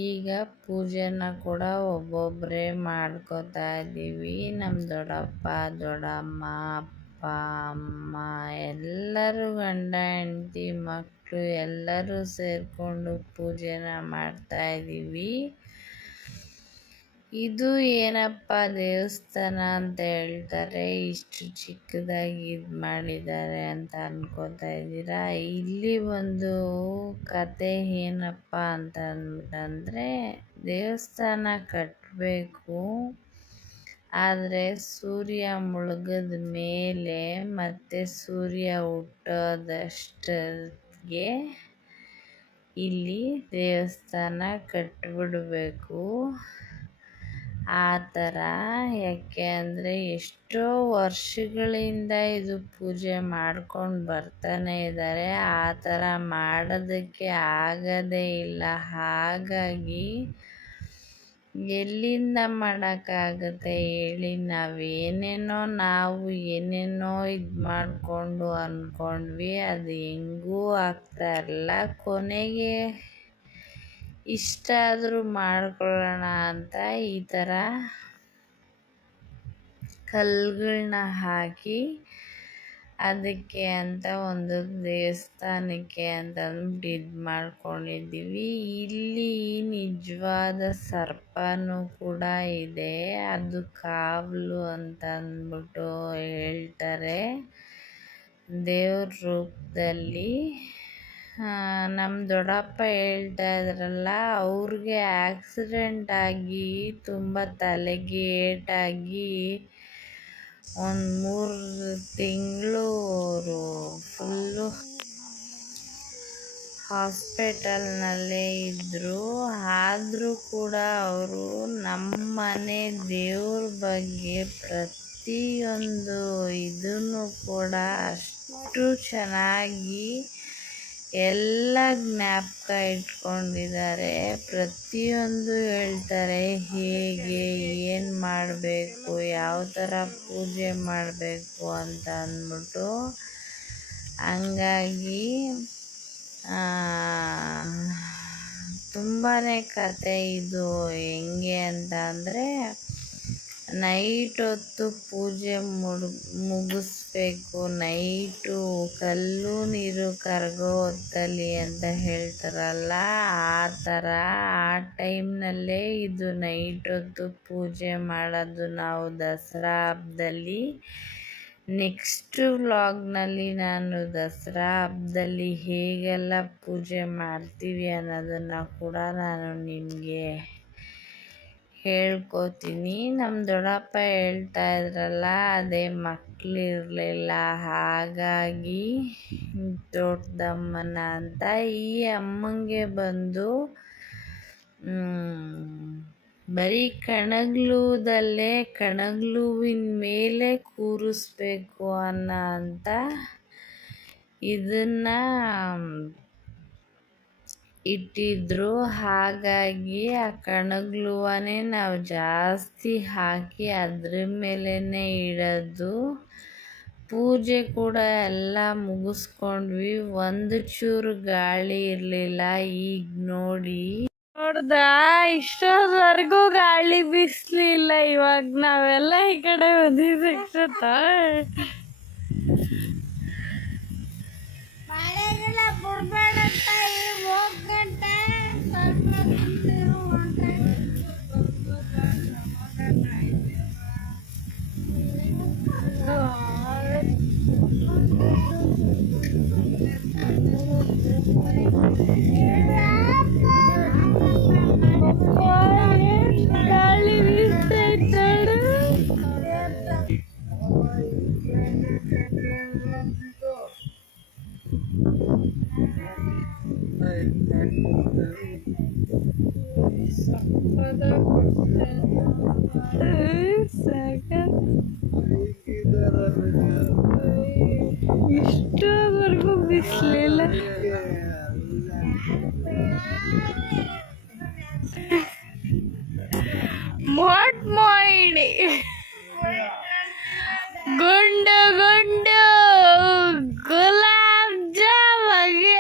ಈಗ ಪೂಜೆನ ಕೂಡ ಒಬ್ಬೊಬ್ಬರೇ ಮಾಡ್ಕೋತಾ ಇದ್ದೀವಿ. ನಮ್ಮ ದೊಡ್ಡಪ್ಪ ದೊಡ್ಡಮ್ಮ ಅಪ್ಪ ಅಮ್ಮ ಎಲ್ಲರೂ ಗಂಡ ಹೆಂಡತಿ ಮಕ್ಕಳು ಎಲ್ಲರೂ ಸೇರಿಕೊಂಡು ಪೂಜೆನ ಮಾಡ್ತಾ ಇದ್ದೀವಿ. ಇದು ಏನಪ್ಪ ದೇವಸ್ಥಾನ ಅಂತ ಹೇಳ್ತಾರೆ, ಇಷ್ಟು ಚಿಕ್ಕದಾಗಿ ಇದು ಮಾಡಿದ್ದಾರೆ ಅಂತ ಅನ್ಕೋತಾ ಇದ್ದೀರಾ. ಇಲ್ಲಿ ಒಂದು ಕತೆ ಏನಪ್ಪ ಅಂತಂದರೆ, ದೇವಸ್ಥಾನ ಕಟ್ಟಬೇಕು, ಆದರೆ ಸೂರ್ಯ ಮುಳುಗಿದ ಮೇಲೆ ಮತ್ತು ಸೂರ್ಯ ಹುಟ್ಟೋದಷ್ಟಕ್ಕೆ ಇಲ್ಲಿ ದೇವಸ್ಥಾನ ಕಟ್ಟಿಬಿಡ್ಬೇಕು. ಆ ಥರ ಯಾಕೆ ಅಂದರೆ ಎಷ್ಟೋ ವರ್ಷಗಳಿಂದ ಇದು ಪೂಜೆ ಮಾಡ್ಕೊಂಡು ಬರ್ತಾನೆ ಇದ್ದಾರೆ. ಆ ಥರ ಮಾಡೋದಕ್ಕೆ ಆಗೋದೇ ಇಲ್ಲ. ಹಾಗಾಗಿ ಎಲ್ಲಿಂದ ಮಾಡೋಕ್ಕಾಗುತ್ತೆ ಹೇಳಿ. ನಾವು ಏನೇನೋ ಇದು ಮಾಡಿಕೊಂಡು ಅಂದ್ಕೊಂಡ್ವಿ, ಅದು ಹೆಂಗೂ ಆಗ್ತಾ ಇರಲಿಲ್ಲ. ಕೊನೆಗೆ ಇಷ್ಟಾದರೂ ಮಾಡ್ಕೊಳ್ಳೋಣ ಅಂತ ಈ ಥರ ಕಲ್ಲುಗಳನ್ನ ಹಾಕಿ ಅದಕ್ಕೆ ಅಂತ ಒಂದು ದೇವಸ್ಥಾನಕ್ಕೆ ಅಂತ ಅಂದ್ಬಿಟ್ಟು ಇದು ಮಾಡ್ಕೊಂಡಿದ್ದೀವಿ. ಇಲ್ಲಿ ನಿಜವಾದ ಸರ್ಪನೂ ಕೂಡ ಇದೆ, ಅದು ಕಾವಲು ಅಂತ ಅಂದ್ಬಿಟ್ಟು ಹೇಳ್ತಾರೆ, ದೇವ್ರ ರೂಪದಲ್ಲಿ. ನಮ್ಮ ದೊಡ್ಡಪ್ಪ ಹೇಳ್ತಾ ಇದ್ರಲ್ಲ, ಅವ್ರಿಗೆ ಆಕ್ಸಿಡೆಂಟ್ ಆಗಿ ತುಂಬ ತಲೆಗೆ ಏಟಾಗಿ ಒಂದು 3 ತಿಂಗಳು ಅವರು ಫುಲ್ಲು ಹಾಸ್ಪಿಟಲ್ನಲ್ಲೇ ಇದ್ದರು. ಆದರೂ ಕೂಡ ಅವರು ನಮ್ಮ ಮನೆ ದೇವ್ರ ಬಗ್ಗೆ ಪ್ರತಿಯೊಂದು ಇದನ್ನು ಕೂಡ ಅಷ್ಟು ಚೆನ್ನಾಗಿ ಎಲ್ಲ ಜ್ಞಾಪಕ ಇಟ್ಕೊಂಡಿದ್ದಾರೆ. ಪ್ರತಿಯೊಂದು ಹೇಳ್ತಾರೆ, ಹೇಗೆ ಏನು ಮಾಡಬೇಕು, ಯಾವ ಥರ ಪೂಜೆ ಮಾಡಬೇಕು ಅಂತ ಅಂದ್ಬಿಟ್ಟು. ಹಂಗಾಗಿ ತುಂಬಾ ಕತೆ ಇದು. ಹೆಂಗೆ ಅಂತ ಅಂದರೆ, ನೈಟ್ ಹೊತ್ತು ಪೂಜೆ ಮುಗಿಸ್ಬೇಕು. ನೈಟು ಕಲ್ಲು ನೀರು ಕರಗೋ ಹೊತ್ತಲ್ಲಿ ಅಂತ ಹೇಳ್ತಾರಲ್ಲ, ಆ ಥರ ಆ ಟೈಮ್ನಲ್ಲೇ ಇದು ನೈಟ್ ಹೊತ್ತು ಪೂಜೆ ಮಾಡೋದು ನಾವು ದಸರಾ ಹಬ್ಬದಲ್ಲಿ. ನೆಕ್ಸ್ಟ್ ವ್ಲಾಗ್ನಲ್ಲಿ ನಾನು ದಸರಾ ಹಬ್ಬದಲ್ಲಿ ಹೇಗೆಲ್ಲ ಪೂಜೆ ಮಾಡ್ತೀವಿ ಅನ್ನೋದನ್ನು ಕೂಡ ನಾನು ನಿಮಗೆ ಹೇಳ್ಕೊತೀನಿ. ನಮ್ಮ ದೊಡ್ಡಪ್ಪ ಹೇಳ್ತಾ ಇದ್ರಲ್ಲ, ಅದೇ ಮಕ್ಕಳಿರಲಿಲ್ಲ, ಹಾಗಾಗಿ ದೊಡ್ಡಮ್ಮನ ಅಂತ. ಈ ಅಮ್ಮಂಗೆ ಬಂದು ಬರೀ ಕಣಗ್ಲೂದಲ್ಲೇ ಕಣಗ್ಲೂವಿನ ಮೇಲೆ ಕೂರಿಸ್ಬೇಕು ಅಂತ ಇದನ್ನು ಇಟ್ಟಿದ್ರು. ಹಾಗಾಗಿ ಆ ಕಣಗ್ಲೂವನ್ನೇ ನಾವು ಜಾಸ್ತಿ ಹಾಕಿ ಅದ್ರ ಮೇಲೇ ಇಡೋದು. ಪೂಜೆ ಕೂಡ ಎಲ್ಲ ಮುಗಿಸ್ಕೊಂಡ್ವಿ. ಒಂದು ಚೂರು ಗಾಳಿ ಇರಲಿಲ್ಲ. ಈಗ ನೋಡ್ದಾ, ಇಷ್ಟೊಂದವರೆಗೂ ಗಾಳಿ ಬೀಸಲಿಲ್ಲ. ಇವಾಗ ನಾವೆಲ್ಲ ಈ ಕಡೆ ಬಂದಿದ್ದ ಮಳೆಗೆಲ್ಲ ಬರ್ಬೇಡ ತಾಯಿ, ಹೋಗಂಟ ಸ್ವಲ್ಪ ಕುಂತಿರು ಅಂತ ಇಷ್ಟವರೆಗೂ ಬಿಸ್ಲಿಲ್ಲ. ಮೋಟ್ ಮೋಯಿಣಿ ಗುಂಡು ಗುಂಡು ಗುಲಾಬ್ ಜಾಮಗೆ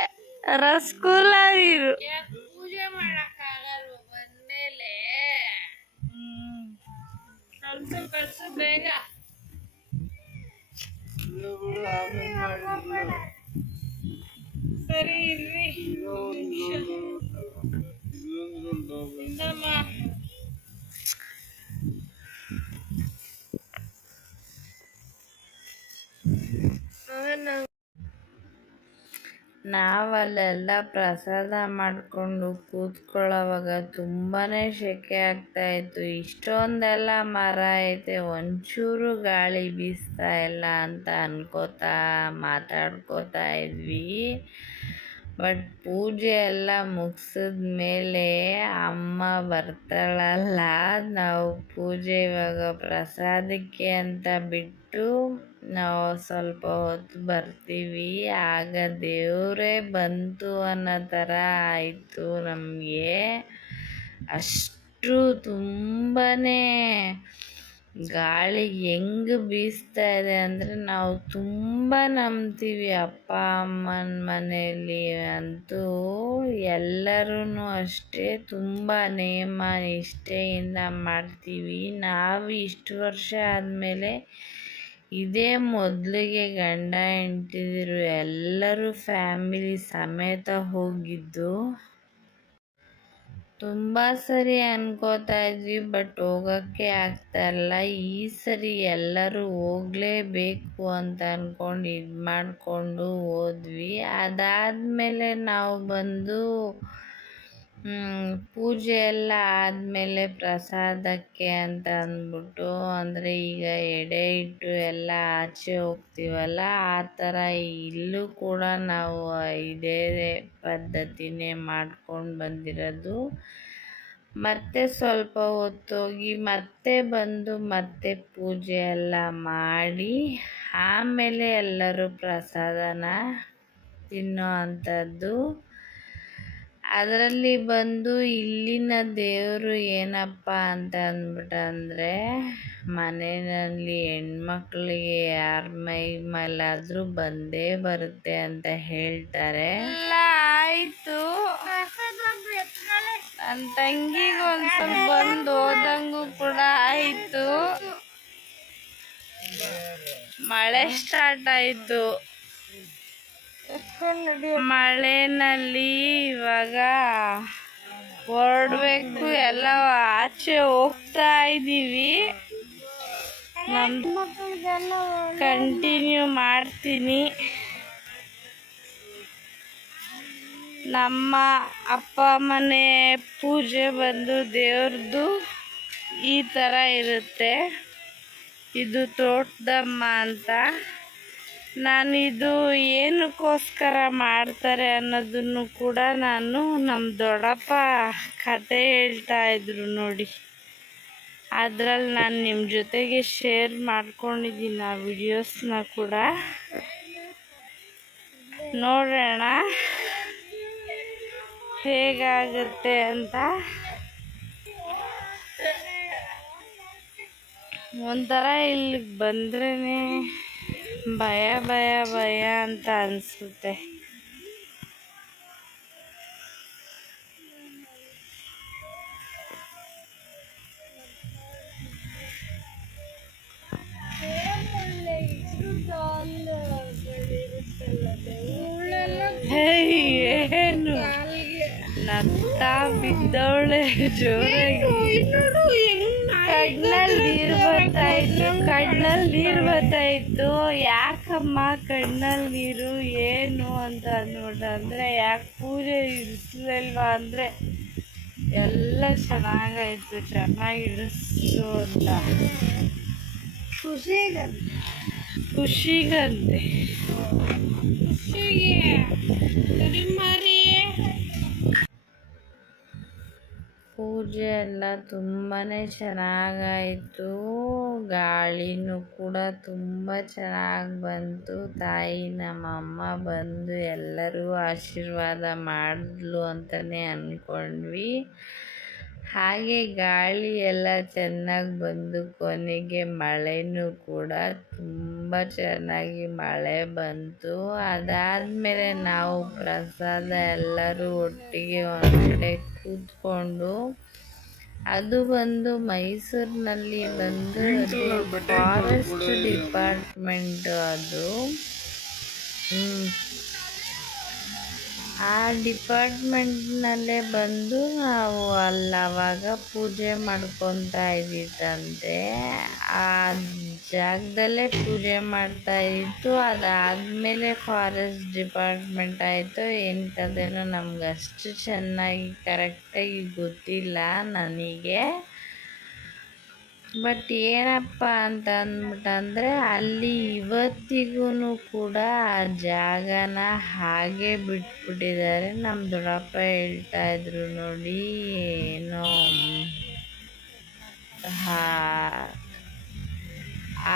ರಸಗುಲ್ಲ ನೀರು. ಪೂಜೆ ಮಾಡಕ್ಕಾಗಲ್ವ ಬಂದ್ಮೇಲೆ? ಕಳ್ಸು ಬೇಗ. ಸರಿ ಇರ್ರಿ. ಇಂದಮ್ಮ. ನಾವಲ್ಲೆಲ್ಲ ಪ್ರಸಾದ ಮಾಡಿಕೊಂಡು ಕೂತ್ಕೊಳ್ಳೋವಾಗ ತುಂಬಾ ಸೆಕೆ ಆಗ್ತಾಯಿತ್ತು. ಇಷ್ಟೊಂದೆಲ್ಲ ಮರ ಐತೆ, ಒಂಚೂರು ಗಾಳಿ ಬೀಸ್ತಾ ಇಲ್ಲ ಅಂತ ಅನ್ಕೋತಾ ಮಾತಾಡ್ಕೋತಾ ಇದ್ವಿ. ಬಟ್ ಪೂಜೆ ಎಲ್ಲ ಮುಗಿಸಿದ್ಮೇಲೆ ಅಮ್ಮ ಬರ್ತಾಳಲ್ಲ, ನಾವು ಪೂಜೆ ಇವಾಗ ಪ್ರಸಾದಕ್ಕೆ ಅಂತ ಬಿಟ್ಟು ನಾವು ಸ್ವಲ್ಪ ಹೊತ್ತು ಬರ್ತೀವಿ. ಆಗ ದೇವರೇ ಬಂತು ಅನ್ನೋ ಥರ ಆಯಿತು ನಮಗೆ. ಅಷ್ಟು ತುಂಬಾ ಗಾಳಿ ಹೆಂಗೆ ಬೀಸ್ತಾ ಇದೆ ಅಂದರೆ, ನಾವು ತುಂಬ ನಂಬ್ತೀವಿ. ಅಪ್ಪ ಅಮ್ಮನ ಮನೆಯಲ್ಲಿ ಅಂತೂ ಎಲ್ಲರೂ ಅಷ್ಟೇ ತುಂಬ ನೇಮ ನಿಷ್ಠೆಯಿಂದ ಮಾಡ್ತೀವಿ. ನಾವು ಇಷ್ಟು ವರ್ಷ ಆದಮೇಲೆ ಇದೇ ಮೊದಲಿಗೆ ಗಂಡ ಹೆಂಡ್ತಿದಿರು ಎಲ್ಲರೂ ಫ್ಯಾಮಿಲಿ ಸಮೇತ ಹೋಗಿದ್ದು. ತುಂಬ ಸರಿ ಅನ್ಕೋತಾ ಇದ್ವಿ, ಬಟ್ ಹೋಗೋಕ್ಕೆ ಆಗ್ತಾಯಿಲ್ಲ. ಈ ಸರಿ ಎಲ್ಲರೂ ಹೋಗಲೇಬೇಕು ಅಂತ ಅಂದ್ಕೊಂಡು ಇದು ಮಾಡಿಕೊಂಡು ಹೋದ್ವಿ. ಅದಾದಮೇಲೆ ನಾವು ಬಂದು ಪೂಜೆ ಎಲ್ಲ ಆದಮೇಲೆ ಪ್ರಸಾದಕ್ಕೆ ಅಂತ ಅಂದ್ಬಿಟ್ಟು, ಅಂದರೆ ಈಗ ಎಡೆ ಇಟ್ಟು ಎಲ್ಲ ಆಚೆ ಹೋಗ್ತೀವಲ್ಲ, ಆ ಥರ ಇಲ್ಲೂ ಕೂಡ ನಾವು ಇದೇ ಪದ್ಧತಿನೇ ಮಾಡ್ಕೊಂಡು ಬಂದಿರೋದು. ಮತ್ತೆ ಸ್ವಲ್ಪ ಹೊತ್ತೋಗಿ ಮತ್ತೆ ಬಂದು ಮತ್ತೆ ಪೂಜೆ ಎಲ್ಲ ಮಾಡಿ ಆಮೇಲೆ ಎಲ್ಲರೂ ಪ್ರಸಾದನ ತಿನ್ನೋ ಅಂಥದ್ದು. ಅದರಲ್ಲಿ ಬಂದು ಇಲ್ಲಿನ ದೇವರು ಏನಪ್ಪ ಅಂತ ಅಂದ್ಬಿಟ್ಟಂದರೆ, ಮನೆಯಲ್ಲಿ ಹೆಣ್ಮಕ್ಳಿಗೆ ಯಾರ ಮೈ ಮೇಲಾದರೂ ಬಂದೇ ಬರುತ್ತೆ ಅಂತ ಹೇಳ್ತಾರೆ. ಎಲ್ಲ ಆಯಿತು. ನನ್ನ ತಂಗಿಗೆ ಒಂದು ಸ್ವಲ್ಪ ಬಂದು ಹೋದಂಗೂ ಕೂಡ ಆಯಿತು. ಮಳೆ ಸ್ಟಾರ್ಟ್ ಆಯಿತು. ಮಳೆನಲ್ಲಿ ಇವಾಗ ಹೊರಡ್ಬೇಕು, ಎಲ್ಲ ಆಚೆ ಹೋಗ್ತಾ ಇದ್ದೀವಿ. ಕಂಟಿನ್ಯೂ ಮಾಡ್ತೀನಿ. ನಮ್ಮ ಅಪ್ಪ ಮನೆ ಪೂಜೆ ಬಂದು ದೇವ್ರದ್ದು ಈ ಥರ ಇರುತ್ತೆ. ಇದು ತೋಟದಮ್ಮ ಅಂತ. ನಾನು ಇದು ಏನಕ್ಕೋಸ್ಕರ ಮಾಡ್ತಾರೆ ಅನ್ನೋದನ್ನು ಕೂಡ ನಾನು ನಮ್ಮ ದೊಡ್ಡಪ್ಪ ಕತೆ ಹೇಳ್ತಾ ಇದ್ರು ನೋಡಿ, ಅದರಲ್ಲಿ ನಾನು ನಿಮ್ಮ ಜೊತೆಗೆ ಶೇರ್ ಮಾಡ್ಕೊಂಡಿದ್ದೀನಿ ಆ ವಿಡಿಯೋಸ್ನ ಕೂಡ. ನೋಡೋಣ ಹೇಗಾಗುತ್ತೆ ಅಂತ. ಒಂಥರ ಇಲ್ಲಿಗೆ ಬಂದ್ರೇ ಭಯ ಭಯ ಭಯ ಅಂತ ಅನಿಸುತ್ತೆ. ಏನು ನಗ್ತಾ ಬಿದ್ದವಳೆ ಜೋರಾಗಿ. ಕಣ್ಣಲ್ಲಿ ನೀರು ಬರ್ತಾಯಿತ್ತು. ಯಾಕಮ್ಮ ಕಣ್ಣಲ್ಲಿ ನೀರು ಏನು ಅಂತ ಅಂದ್ಬಿಟ್ಟಂದರೆ, ಯಾಕೆ ಪೂಜೆ ಇಡಿಸ್ಲಿಲ್ವಾ ಅಂದರೆ ಎಲ್ಲ ಚೆನ್ನಾಗಾಯಿತು, ಚೆನ್ನಾಗಿ ಇಡಿಸು ಅಂತ ಖುಷಿಗಂತೆ. ಪೂಜೆ ಎಲ್ಲ ತುಂಬಾ ಚೆನ್ನಾಗಾಯಿತು. ಗಾಳಿನೂ ಕೂಡ ತುಂಬ ಚೆನ್ನಾಗಿ ಬಂತು. ತಾಯಿ ನಮ್ಮಮ್ಮ ಬಂದು ಎಲ್ಲರೂ ಆಶೀರ್ವಾದ ಮಾಡಿದ್ಲು ಅಂತಲೇ ಅಂದ್ಕೊಂಡ್ವಿ. ಹಾಗೆ ಗಾಳಿ ಎಲ್ಲ ಚೆನ್ನಾಗಿ ಬಂದು ಕೊನೆಗೆ ಮಳೆನೂ ಕೂಡ ತುಂಬ ಚೆನ್ನಾಗಿ ಮಳೆ ಬಂತು. ಅದಾದಮೇಲೆ ನಾವು ಪ್ರಸಾದ ಎಲ್ಲರೂ ಒಟ್ಟಿಗೆ ಒಂದು ಕಡೆ ಕೂತ್ಕೊಂಡು, ಅದು ಬಂದು ಮೈಸೂರಿನಲ್ಲಿ ಬಂದು ಫಾರೆಸ್ಟ್ ಡಿಪಾರ್ಟ್ಮೆಂಟ್ ಅದು. ಆ ಡಿಪಾರ್ಟ್ಮೆಂಟ್ನಲ್ಲೇ ಬಂದು ನಾವು ಅವಾಗ ಪೂಜೆ ಮಾಡ್ಕೊತಾ ಇದ್ದಿತ್ತಂತೆ. ಆ ಜಾಗದಲ್ಲೇ ಪೂಜೆ ಮಾಡ್ತಾ ಇತ್ತು. ಅದಾದಮೇಲೆ ಫಾರೆಸ್ಟ್ ಡಿಪಾರ್ಟ್ಮೆಂಟ್ ಆಯಿತು ಏನು ಕಥೆನೋ ನಮ್ಗೆ ಅಷ್ಟು ಚೆನ್ನಾಗಿ ಕರೆಕ್ಟಾಗಿ ಗೊತ್ತಿಲ್ಲ ನನಗೆ. ಬಟ್ ಏನಪ್ಪ ಅಂತ ಅಂದ್ಬಿಟ್ಟಂದರೆ ಅಲ್ಲಿ ಇವತ್ತಿಗೂ ಕೂಡ ಆ ಜಾಗನ ಹಾಗೆ ಬಿಟ್ಬಿಟ್ಟಿದ್ದಾರೆ. ನಮ್ಮ ದೊಡ್ಡಪ್ಪ ಹೇಳ್ತಾ ಇದ್ರು ನೋಡಿ, ಏನೋ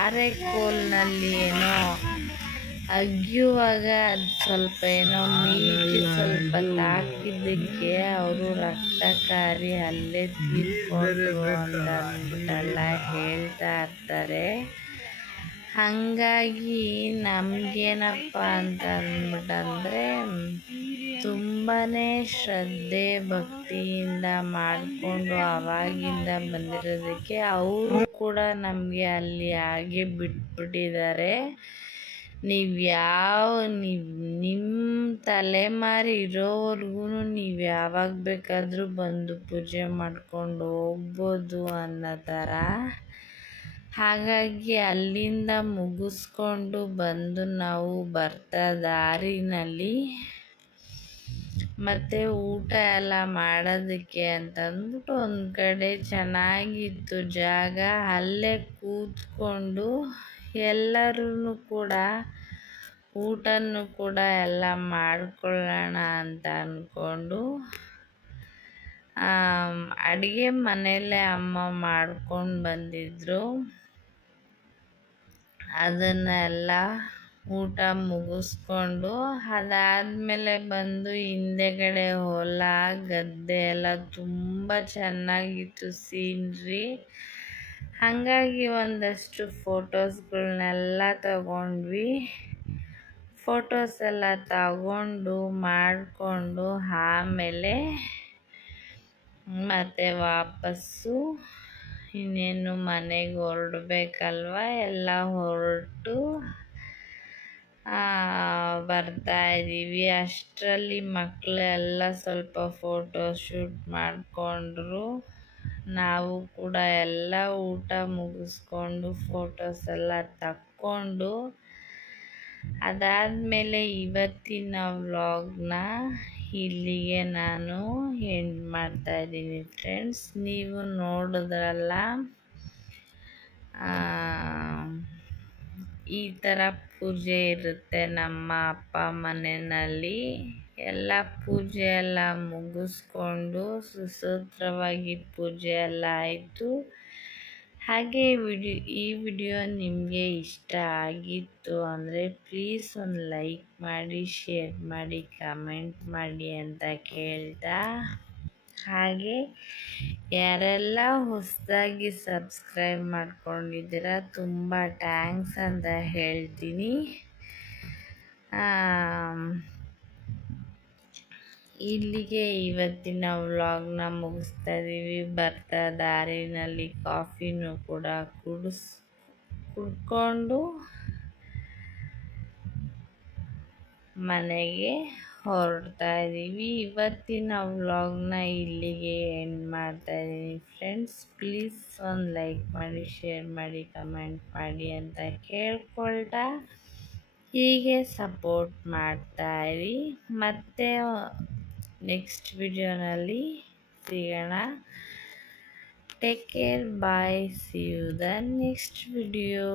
ಆರೆಕೋಲ್ನಲ್ಲಿ ಏನೋ ಅಗಿಯುವಾಗ ಅದು ಸ್ವಲ್ಪ ಏನೋ ಮೀಟಿ ಸ್ವಲ್ಪ ತಾಕಿದ್ದಕ್ಕೆ ಅವರು ರಕ್ತಕಾರಿ ಅಲ್ಲೇ ತೀರ್ಕೊಂಡ್ರು ಅಂತ ಅಂದ್ಬಿಟ್ಟೆಲ್ಲ ಹೇಳ್ತಾ ಇರ್ತಾರೆ. ಹಾಗಾಗಿ ನಮಗೇನಪ್ಪ ಅಂತ ಅಂದ್ಬಿಟ್ಟಂದರೆ ತುಂಬಾ ಶ್ರದ್ಧೆ ಭಕ್ತಿಯಿಂದ ಮಾಡಿಕೊಂಡು ಆವಾಗಿಂದ ಬಂದಿರೋದಕ್ಕೆ ಅವರು ಕೂಡ ನಮಗೆ ಅಲ್ಲಿ ಹಾಗೆ ಬಿಟ್ಬಿಟ್ಟಿದ್ದಾರೆ. ನಿಮ್ಮ ತಲೆಮಾರಿ ಇರೋವರೆಗೂ ನೀವು ಯಾವಾಗ ಬೇಕಾದರೂ ಬಂದು ಪೂಜೆ ಮಾಡ್ಕೊಂಡು ಹೋಗ್ಬೋದು ಅನ್ನೋ ಥರ. ಹಾಗಾಗಿ ಅಲ್ಲಿಂದ ಮುಗಿಸ್ಕೊಂಡು ಬಂದು ನಾವು ಬರ್ತಾ ದಾರಿನಲ್ಲಿ ಮತ್ತು ಊಟ ಎಲ್ಲ ಮಾಡೋದಕ್ಕೆ ಅಂತಂದ್ಬಿಟ್ಟು ಒಂದು ಕಡೆ ಚೆನ್ನಾಗಿತ್ತು ಜಾಗ. ಅಲ್ಲೇ ಕೂತ್ಕೊಂಡು ಎಲ್ಲರೂ ಕೂಡ ಊಟನೂ ಕೂಡ ಎಲ್ಲ ಮಾಡ್ಕೊಳ್ಳೋಣ ಅಂತ ಅಂದ್ಕೊಂಡು, ಅಡುಗೆ ಮನೆಯಲ್ಲೇ ಅಮ್ಮ ಮಾಡ್ಕೊಂಡು ಬಂದಿದ್ದರು. ಅದನ್ನೆಲ್ಲ ಊಟ ಮುಗಿಸ್ಕೊಂಡು ಅದಾದಮೇಲೆ ಬಂದು ಹಿಂದೆಗಡೆ ಹೊಲ ಗದ್ದೆ ಎಲ್ಲ ತುಂಬ ಚೆನ್ನಾಗಿತ್ತು ಸೀನ್ರಿ. ಹಾಗಾಗಿ ಒಂದಷ್ಟು ಫೋಟೋಸ್ಗಳನ್ನೆಲ್ಲ ತಗೊಂಡ್ವಿ. ಫೋಟೋಸ್ ಎಲ್ಲ ತಗೊಂಡು ಮಾಡಿಕೊಂಡು ಆಮೇಲೆ ಮತ್ತೆ ವಾಪಸ್ಸು ಇನ್ನೇನು ಮನೆಗೆ ಹೊರಡ್ಬೇಕಲ್ವ, ಎಲ್ಲ ಹೊರಟು ಬರ್ತಾ ಇದ್ದೀವಿ. ಅಷ್ಟರಲ್ಲಿ ಮಕ್ಕಳೆಲ್ಲ ಸ್ವಲ್ಪ ಫೋಟೋ ಶೂಟ್ ಮಾಡಿಕೊಂಡ್ರು. ನಾವು ಕೂಡ ಎಲ್ಲ ಊಟ ಮುಗಿಸ್ಕೊಂಡು ಫೋಟೋಸ್ ಎಲ್ಲ ತಕ್ಕೊಂಡು ಅದಾದಮೇಲೆ ಇವತ್ತಿನ ವ್ಲಾಗ್ನ ಇಲ್ಲಿಗೆ ನಾನು ಎಂಡ್ ಮಾಡ್ತಾಯಿದ್ದೀನಿ ಫ್ರೆಂಡ್ಸ್. ನೀವು ನೋಡಿದ್ರಲ್ಲ, ಈ ಥರ ಪೂಜೆ ಇರುತ್ತೆ ನಮ್ಮ ಅಪ್ಪ ಮನೆಯಲ್ಲಿ. ಎಲ್ಲ ಪೂಜೆ ಎಲ್ಲ ಮುಗಿಸ್ಕೊಂಡು ಸುಸೂತ್ರವಾಗಿ ಪೂಜೆ ಎಲ್ಲ ಆಯಿತು. ಹಾಗೆ ಈ ವಿಡಿಯೋ ನಿಮಗೆ ಇಷ್ಟ ಆಗಿತ್ತು ಅಂದರೆ ಪ್ಲೀಸ್ ಒಂದು ಲೈಕ್ ಮಾಡಿ, ಶೇರ್ ಮಾಡಿ, ಕಮೆಂಟ್ ಮಾಡಿ ಅಂತ ಕೇಳ್ತಾ, ಹಾಗೆ ಯಾರೆಲ್ಲ ಹೊಸದಾಗಿ ಸಬ್ಸ್ಕ್ರೈಬ್ ಮಾಡ್ಕೊಂಡಿದ್ದೀರ ತುಂಬ ಥ್ಯಾಂಕ್ಸ್ ಅಂತ ಹೇಳ್ತೀನಿ. ಇಲ್ಲಿಗೆ ಇವತ್ತಿನ ವ್ಲಾಗ್ನ ಮುಗಿಸ್ತಾ ಇದ್ದೀವಿ. ಬರ್ತಾ ದಾರಿನಲ್ಲಿ ಕಾಫಿನೂ ಕೂಡ ಕುಡ್ಕೊಂಡು ಮನೆಗೆ ಹೊರಡ್ತಾ ಇದ್ದೀವಿ. ಇವತ್ತಿನ ವ್ಲಾಗ್ನ ಇಲ್ಲಿಗೆ ಎಂಡ್ ಮಾಡ್ತಾ ಇದ್ದೀನಿ ಫ್ರೆಂಡ್ಸ್. ಪ್ಲೀಸ್ ಒಂದು ಲೈಕ್ ಮಾಡಿ, ಶೇರ್ ಮಾಡಿ, ಕಮೆಂಟ್ ಮಾಡಿ ಅಂತ ಕೇಳ್ಕೊಳ್ತಾ ಹೀಗೆ ಸಪೋರ್ಟ್ ಮಾಡ್ತಾ ಇರಿ. ಮತ್ತೆ ನೆಕ್ಸ್ಟ್ ವಿಡಿಯೋನಲ್ಲಿ ಸಿಗೋಣ. Take care, bye, see you the next video.